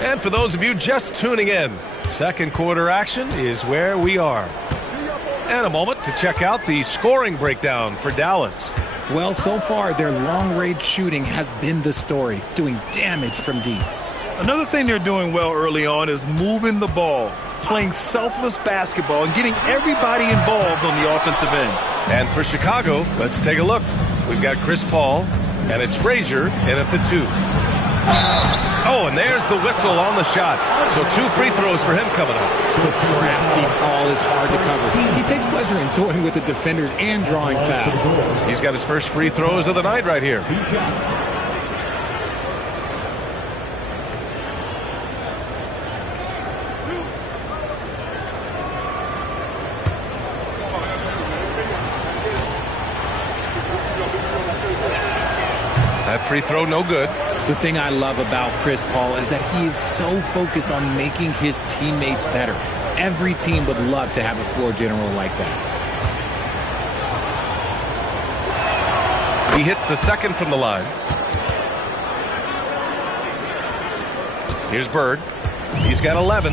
And for those of you just tuning in, second quarter action is where we are. And a moment to check out the scoring breakdown for Dallas. Well, so far, their long-range shooting has been the story, doing damage from deep. Another thing they're doing well early on is moving the ball, playing selfless basketball, and getting everybody involved on the offensive end. And for Chicago, let's take a look. We've got Chris Paul, and it's Frazier in at the 2. Oh, and there's the whistle on the shot. So 2 free throws for him coming up. The crafty Paul is hard to cover. He takes pleasure in toying with the defenders and drawing fouls. He's got his first free throws of the night right here. That free throw, no good. The thing I love about Chris Paul is that he is so focused on making his teammates better. Every team would love to have a floor general like that. He hits the second from the line. Here's Bird. He's got 11.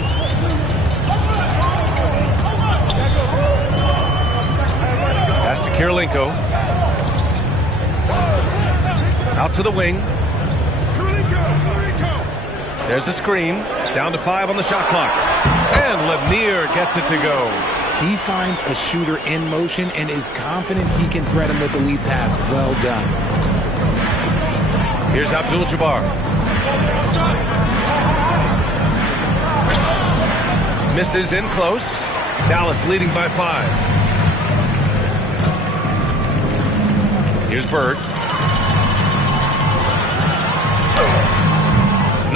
Pass to Kirilenko. Out to the wing. There's a screen. Down to 5 on the shot clock. And Lanier gets it to go. He finds a shooter in motion and is confident he can thread him with the lead pass. Well done. Here's Abdul-Jabbar. Misses in close. Dallas leading by 5. Here's Bird.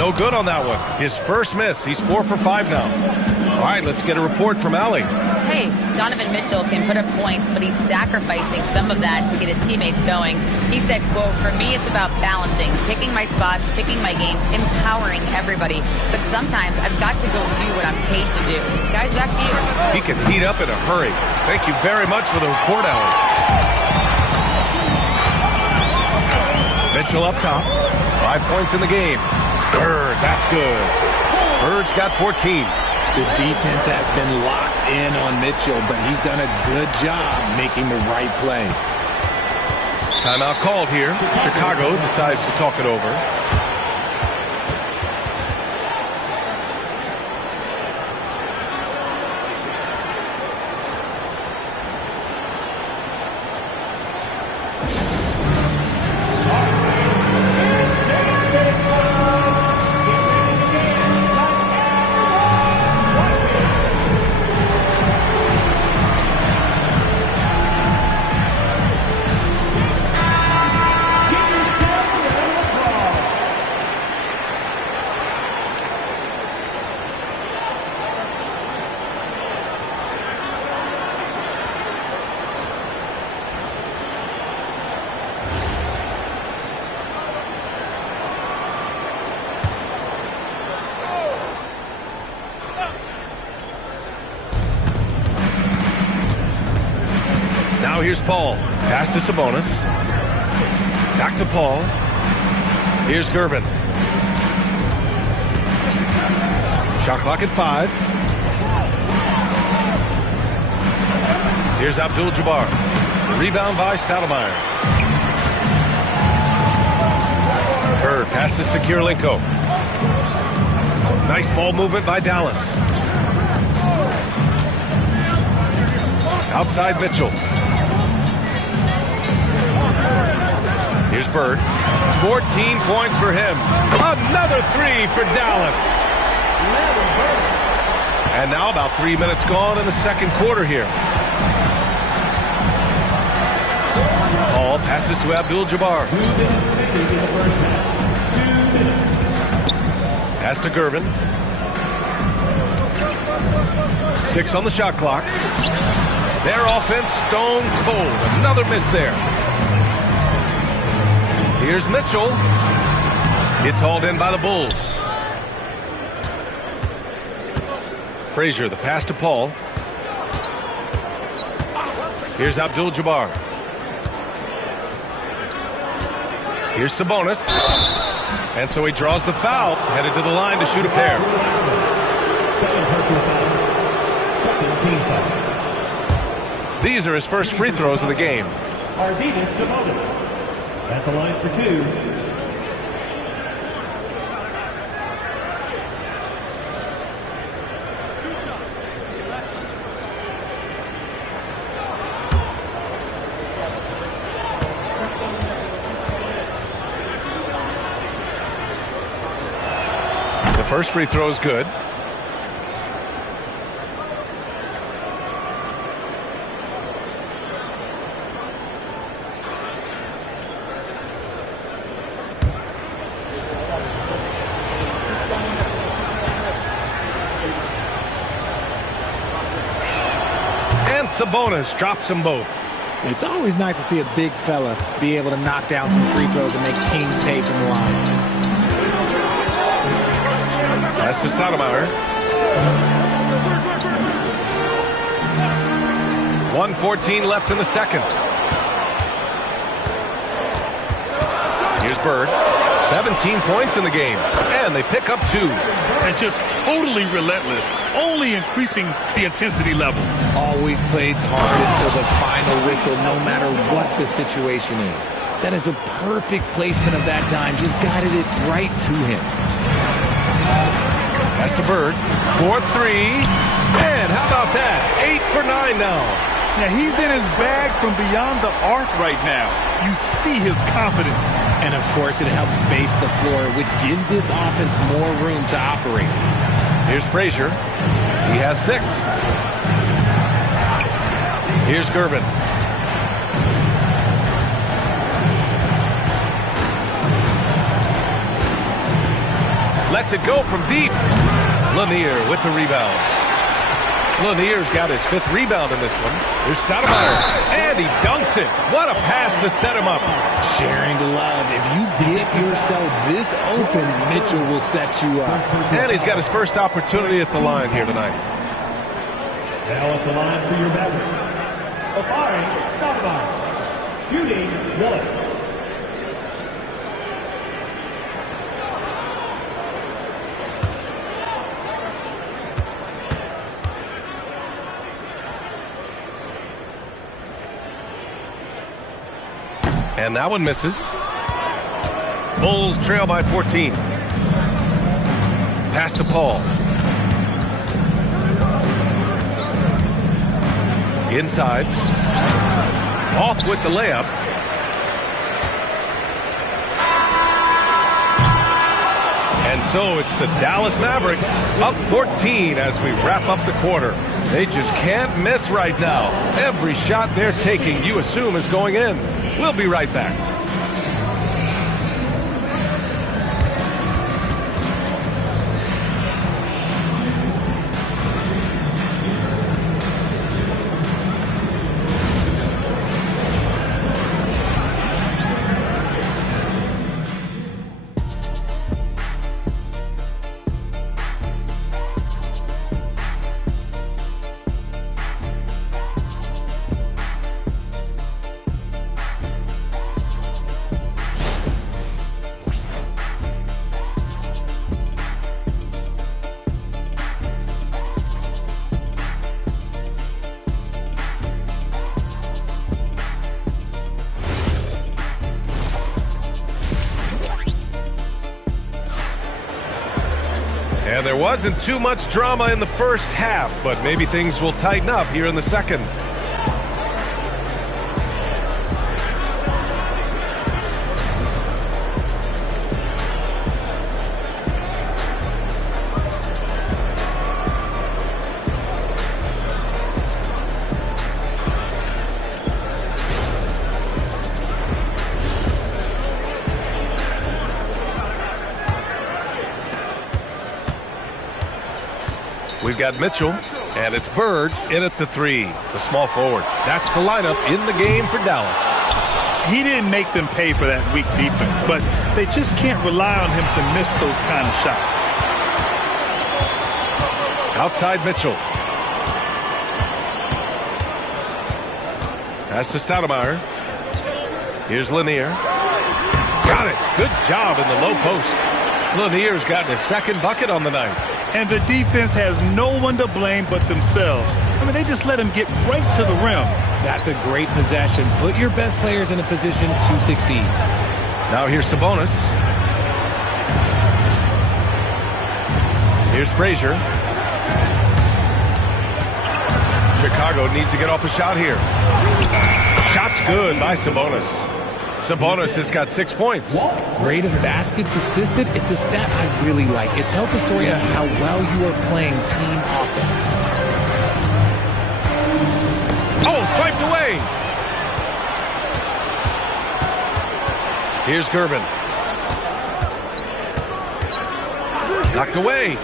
No good on that one. His first miss. He's 4 for 5 now. All right, let's get a report from Allie. Hey, Donovan Mitchell can put up points, but he's sacrificing some of that to get his teammates going. He said, quote, "For me, it's about balancing, picking my spots, picking my games, empowering everybody. But sometimes I've got to go do what I'm paid to do." Guys, back to you. He can heat up in a hurry. Thank you very much for the report, Allie. Mitchell up top. 5 points in the game. Bird, that's good. Bird's got 14. The defense has been locked in on Mitchell, but he's done a good job making the right play. Timeout called here. Chicago decides to talk it over. Now here's Paul. Pass to Sabonis. Back to Paul. Here's Gervin. Shot clock at 5. Here's Abdul-Jabbar. Rebound by Stoudemire. Bird passes to Kirilenko. Some nice ball movement by Dallas. Outside Mitchell. Here's Bird. 14 points for him. Another 3 for Dallas. And now about 3 minutes gone in the second quarter here. Paul passes to Abdul-Jabbar. Pass to Gervin. 6 on the shot clock. Their offense stone cold. Another miss there. Here's Mitchell. It's hauled in by the Bulls. Frazier, the pass to Paul. Here's Abdul-Jabbar. Here's Sabonis. And so he draws the foul, headed to the line to shoot a pair. These are his first free throws of the game. Arvydas Sabonis at the line for 2. The first free throw is good. Sabonis drops them both. It's always nice to see a big fella be able to knock down some free throws and make teams pay from the line. Pass to Stoudemire. 1:14 left in the second. Here's Bird. 17 points in the game. And they pick up 2. And just totally relentless, only increasing the intensity level. Always plays hard until the final whistle, no matter what the situation is. That is a perfect placement of that dime. Just guided it right to him. Pass to Bird. 4-3. And how about that? 8 for 9 now. Yeah, he's in his bag from beyond the arc right now. You see his confidence. And, of course, it helps space the floor, which gives this offense more room to operate. Here's Frazier. He has 6. Here's Gervin. Lets it go from deep. Lanier with the rebound. Lanier's got his 5th rebound in this one. Here's Stoudemire. And he dunks it. What a pass to set him up. Sharing the love. If you get yourself this open, Mitchell will set you up. And he's got his first opportunity at the line here tonight. Now at the line for your Mavericks. Applying Stoudemire. Shooting 1. And that one misses. Bulls trail by 14. Pass to Paul. Inside. Off with the layup. And so it's the Dallas Mavericks up 14 as we wrap up the quarter. They just can't miss right now. Every shot they're taking, you assume, is going in. We'll be right back. And there wasn't too much drama in the first half, but maybe things will tighten up here in the second. We've got Mitchell, and it's Bird in at the three, the small forward. That's the lineup in the game for Dallas. He didn't make them pay for that weak defense, but they just can't rely on him to miss those kind of shots. Outside Mitchell. Pass to Stoudemire. Here's Lanier. Got it. Good job in the low post. Lanier's gotten his second bucket on the night. And the defense has no one to blame but themselves. I mean, they just let him get right to the rim. That's a great possession. Put your best players in a position to succeed. Now here's Sabonis. Here's Frazier. Chicago needs to get off a shot here. Shot's good by Sabonis. Sabonis has got 6 points. Rate of baskets assisted, it's a stat I really like. It tells the story of how well you are playing team offense. Oh, swiped away. Here's Gervin. Knocked away.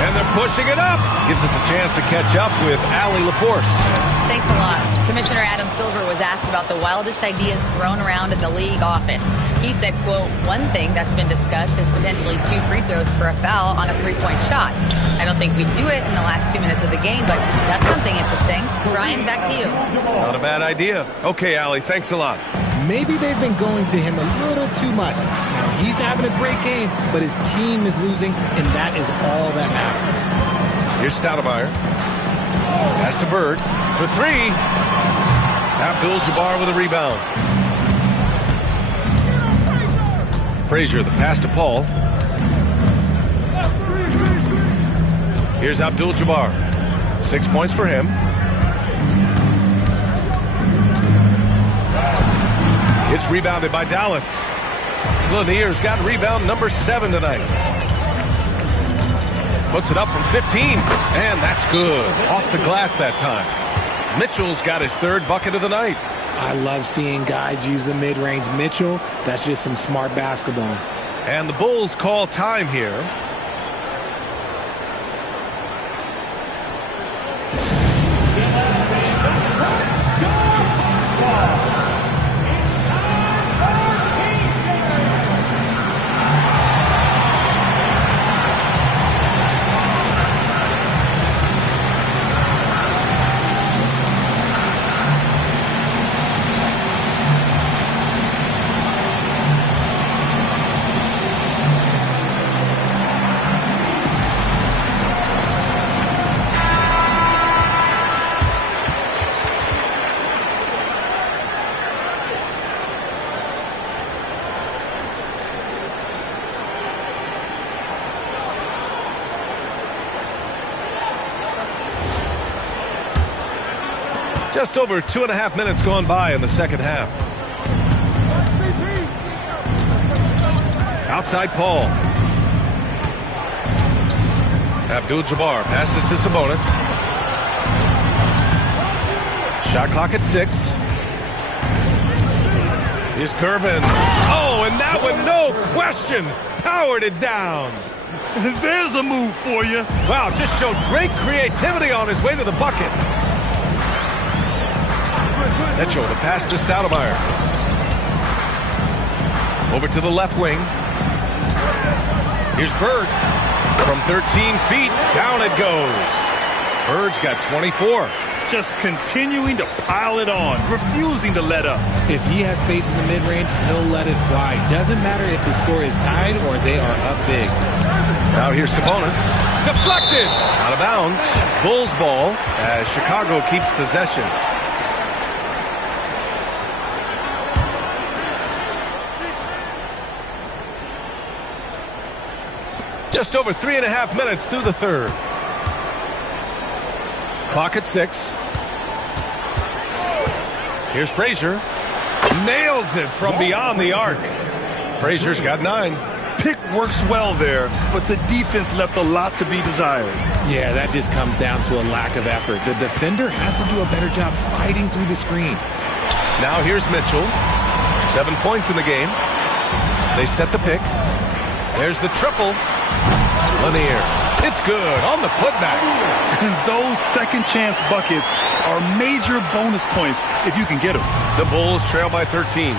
And they're pushing it up. Gives us a chance to catch up with Allie LaForce. Thanks a lot. Commissioner Adam Silver was asked about the wildest ideas thrown around in the league office. He said, quote, one thing that's been discussed is potentially 2 free throws for a foul on a 3-point shot. I don't think we'd do it in the last 2 minutes of the game, but that's something interesting. Brian, back to you. Not a bad idea. Okay, Allie, thanks a lot. Maybe they've been going to him a little too much. Now, he's having a great game, but his team is losing, and that is all that matters. Here's Stoudemire. Pass to Bird for 3. Abdul-Jabbar with a rebound. Frazier, the pass to Paul. Here's Abdul-Jabbar. 6 points for him. It's rebounded by Dallas. Lanier's got rebound number 7 tonight. Puts it up from 15, and that's good. Off the glass that time. Mitchell's got his 3rd bucket of the night. I love seeing guys use the mid-range. Mitchell, that's just some smart basketball. And the Bulls call time here. Just over 2.5 minutes gone by in the second half. Outside Paul. Abdul-Jabbar passes to Sabonis. Shot clock at 6. Here's Gervin. Oh, and that one, no question, powered it down. There's a move for you. Wow, just showed great creativity on his way to the bucket. Mitchell, the pass to Stoudemire. Over to the left wing. Here's Bird. From 13 feet, down it goes. Bird's got 24. Just continuing to pile it on, refusing to let up. If he has space in the mid-range, he'll let it fly. Doesn't matter if the score is tied or they are up big. Now here's Sabonis. Deflected. Out of bounds. Bulls ball as Chicago keeps possession. Just over 3.5 minutes through the third. Clock at 6. Here's Frazier. Nails it from beyond the arc. Frazier's got 9. Pick works well there, but the defense left a lot to be desired. Yeah, that just comes down to a lack of effort. The defender has to do a better job fighting through the screen. Now here's Mitchell. 7 points in the game. They set the pick. There's the triple. Lanier. It's good on the putback. And those second chance buckets are major bonus points if you can get them. The Bulls trail by 13.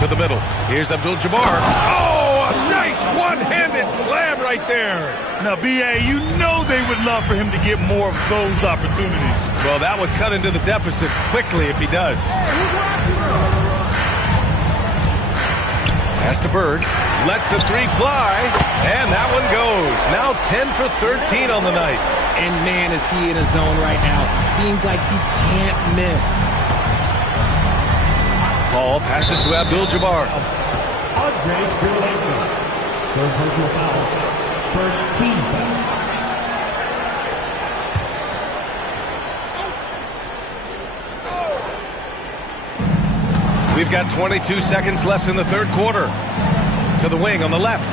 To the middle. Here's Abdul-Jabbar. Oh, a nice one-handed slam right there. Now, B.A., you know they would love for him to get more of those opportunities. Well, that would cut into the deficit quickly if he does. Pass to Bird. Lets the 3 fly. And that one goes. Now 10 for 13 on the night. And man, is he in a zone right now. Seems like he can't miss. Paul passes to Abdul-Jabbar. Andre Kirilenko. Third personal foul. First team foul. We've got 22 seconds left in the third quarter. To the wing on the left.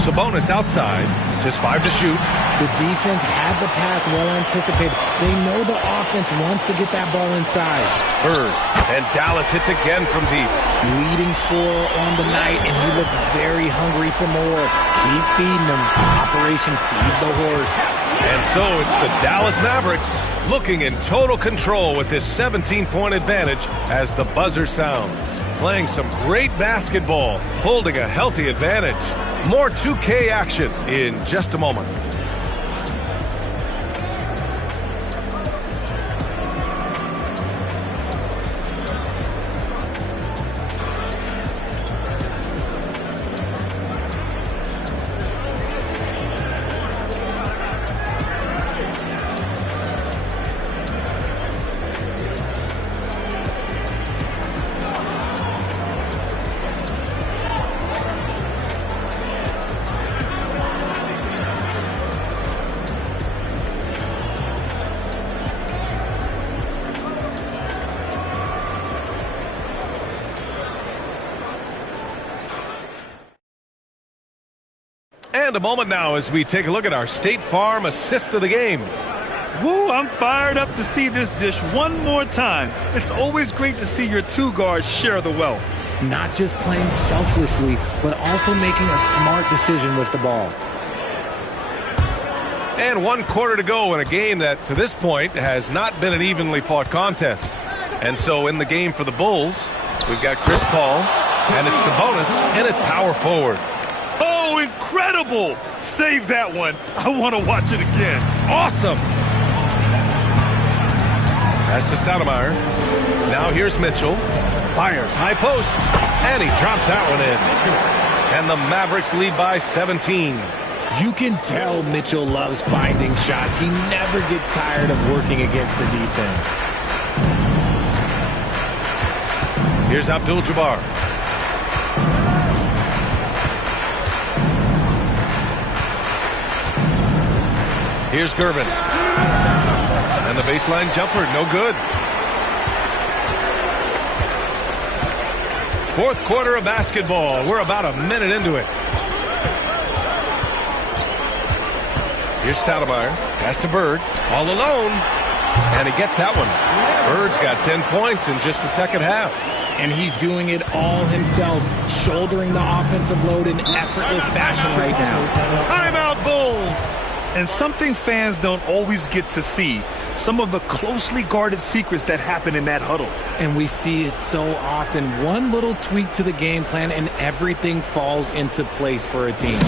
Sabonis outside. Just 5 to shoot. The defense had the pass well anticipated. They know the offense wants to get that ball inside. Bird. And Dallas hits again from deep. Leading scorer on the night, and he looks very hungry for more. Keep feeding him. Operation Feed the Horse. And so it's the Dallas Mavericks looking in total control with this 17-point advantage as the buzzer sounds. Playing some great basketball, holding a healthy advantage. More 2K action in just a moment. And a moment now as we take a look at our State Farm assist of the game. Woo, I'm fired up to see this dish one more time. It's always great to see your 2 guards share the wealth. Not just playing selflessly, but also making a smart decision with the ball. And 1 quarter to go in a game that, to this point, has not been an evenly fought contest. And so in the game for the Bulls, we've got Chris Paul, and it's Sabonis in at power forward. Oh, incredible! Save that one. I want to watch it again. Awesome! Pass to Stoudemire. Now here's Mitchell. Fires high post. And he drops that one in. And the Mavericks lead by 17. You can tell Mitchell loves finding shots. He never gets tired of working against the defense. Here's Abdul-Jabbar. Here's Gervin. And the baseline jumper, no good. Fourth quarter of basketball. We're about a minute into it. Here's Stoudemire. Pass to Bird. All alone. And he gets that one. Bird's got 10 points in just the second half. And he's doing it all himself, shouldering the offensive load in effortless fashion right now. Timeout, Bulls. And something fans don't always get to see, some of the closely guarded secrets that happen in that huddle. And we see it so often. One little tweak to the game plan and everything falls into place for a team.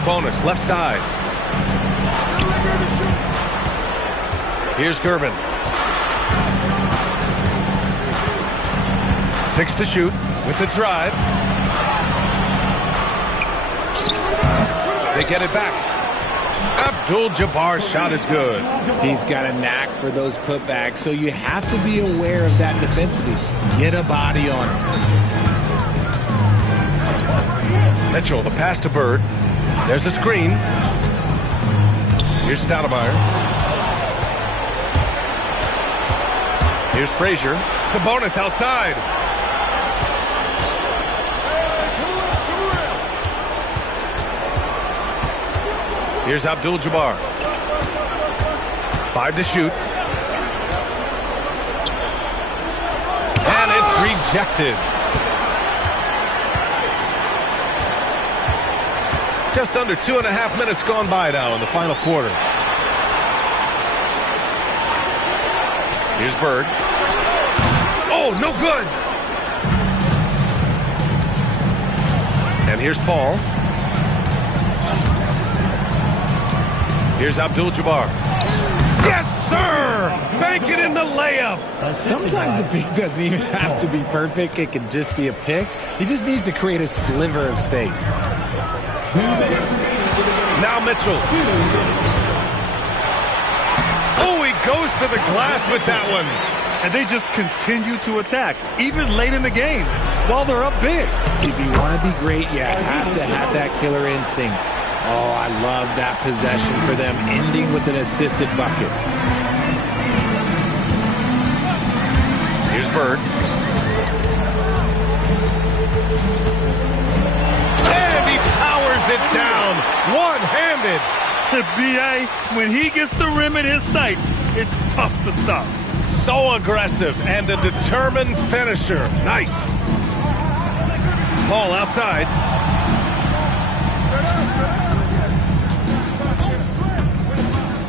Sabonis, left side. Here's Gervin. 6 to shoot with the drive. They get it back. Abdul-Jabbar's shot is good. He's got a knack for those putbacks, so you have to be aware of that defensively. Get a body on him. Mitchell, the pass to Bird. There's a screen. Here's Stoudemire. Here's Frazier. Sabonis outside. Here's Abdul-Jabbar. 5 to shoot. And it's rejected. Just under 2.5 minutes gone by now in the final quarter. Here's Bird. Oh, no good. And here's Paul. Here's Abdul-Jabbar. Yes, sir! Bank it in the layup. Sometimes the pick doesn't even have to be perfect. It can just be a pick. He just needs to create a sliver of space. Now Mitchell. Oh, he goes to the glass with that one. And they just continue to attack, even late in the game, while they're up big. If you want to be great, you have to have that killer instinct. Oh, I love that possession for them, ending with an assisted bucket. Here's Bird. And he powers it down, one-handed. The B.A., when he gets the rim in his sights, it's tough to stop. So aggressive and a determined finisher. Nice. Paul outside.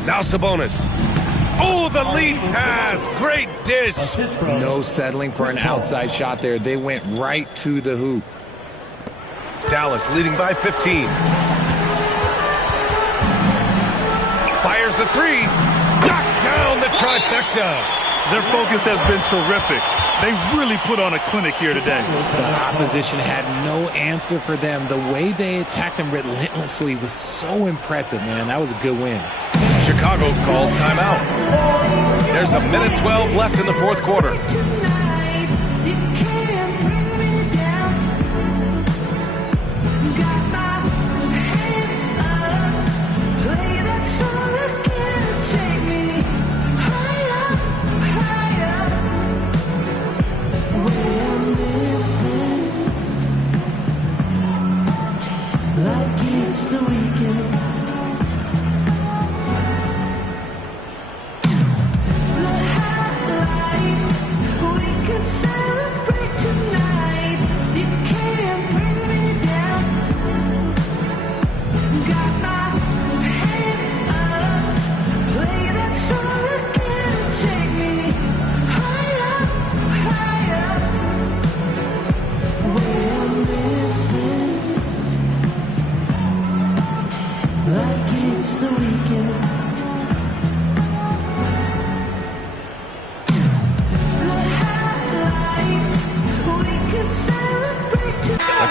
Now Sabonis. Oh, the lead pass. Great dish. No settling for an outside shot there. They went right to the hoop. Dallas leading by 15. Fires the three. Knocks down the trifecta. Their focus has been terrific. They really put on a clinic here today. The opposition had no answer for them. The way they attacked them relentlessly was so impressive, man. That was a good win. Chicago calls timeout. There's 1:12 left in the fourth quarter.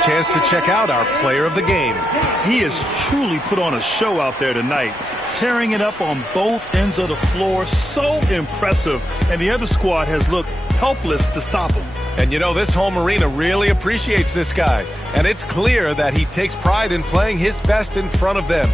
Chance to check out our player of the game. He has truly put on a show out there tonight, tearing it up on both ends of the floor. So impressive, and the other squad has looked helpless to stop him. And you know, this home arena really appreciates this guy, and it's clear that he takes pride in playing his best in front of them.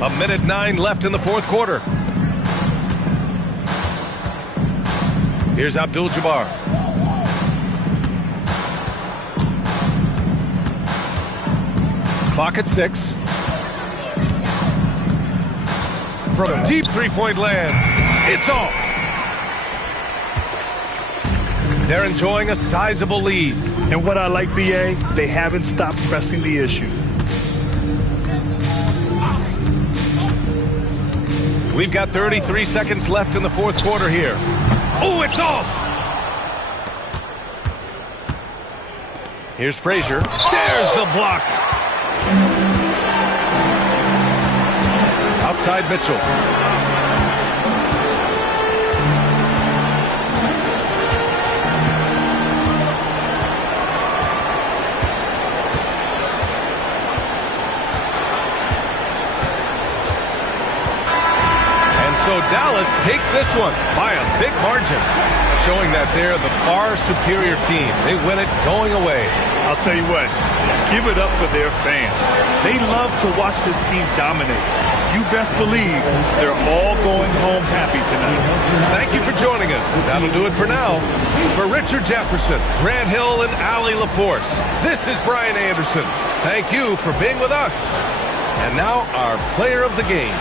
A 1:09 left in the fourth quarter. Here's Abdul-Jabbar. Clock at 6. From a deep three-point land, it's off. They're enjoying a sizable lead. And what I like, BA, they haven't stopped pressing the issue. We've got 33 seconds left in the fourth quarter here. Oh, it's off! Here's Frazier. There's the block. Outside Mitchell. So Dallas takes this one by a big margin, showing that they're the far superior team. They win it going away. I'll tell you what, give it up for their fans. They love to watch this team dominate. You best believe they're all going home happy tonight. Thank you for joining us. That'll do it for now. For Richard Jefferson, Grant Hill, and Allie LaForce, this is Brian Anderson. Thank you for being with us. And now our player of the game.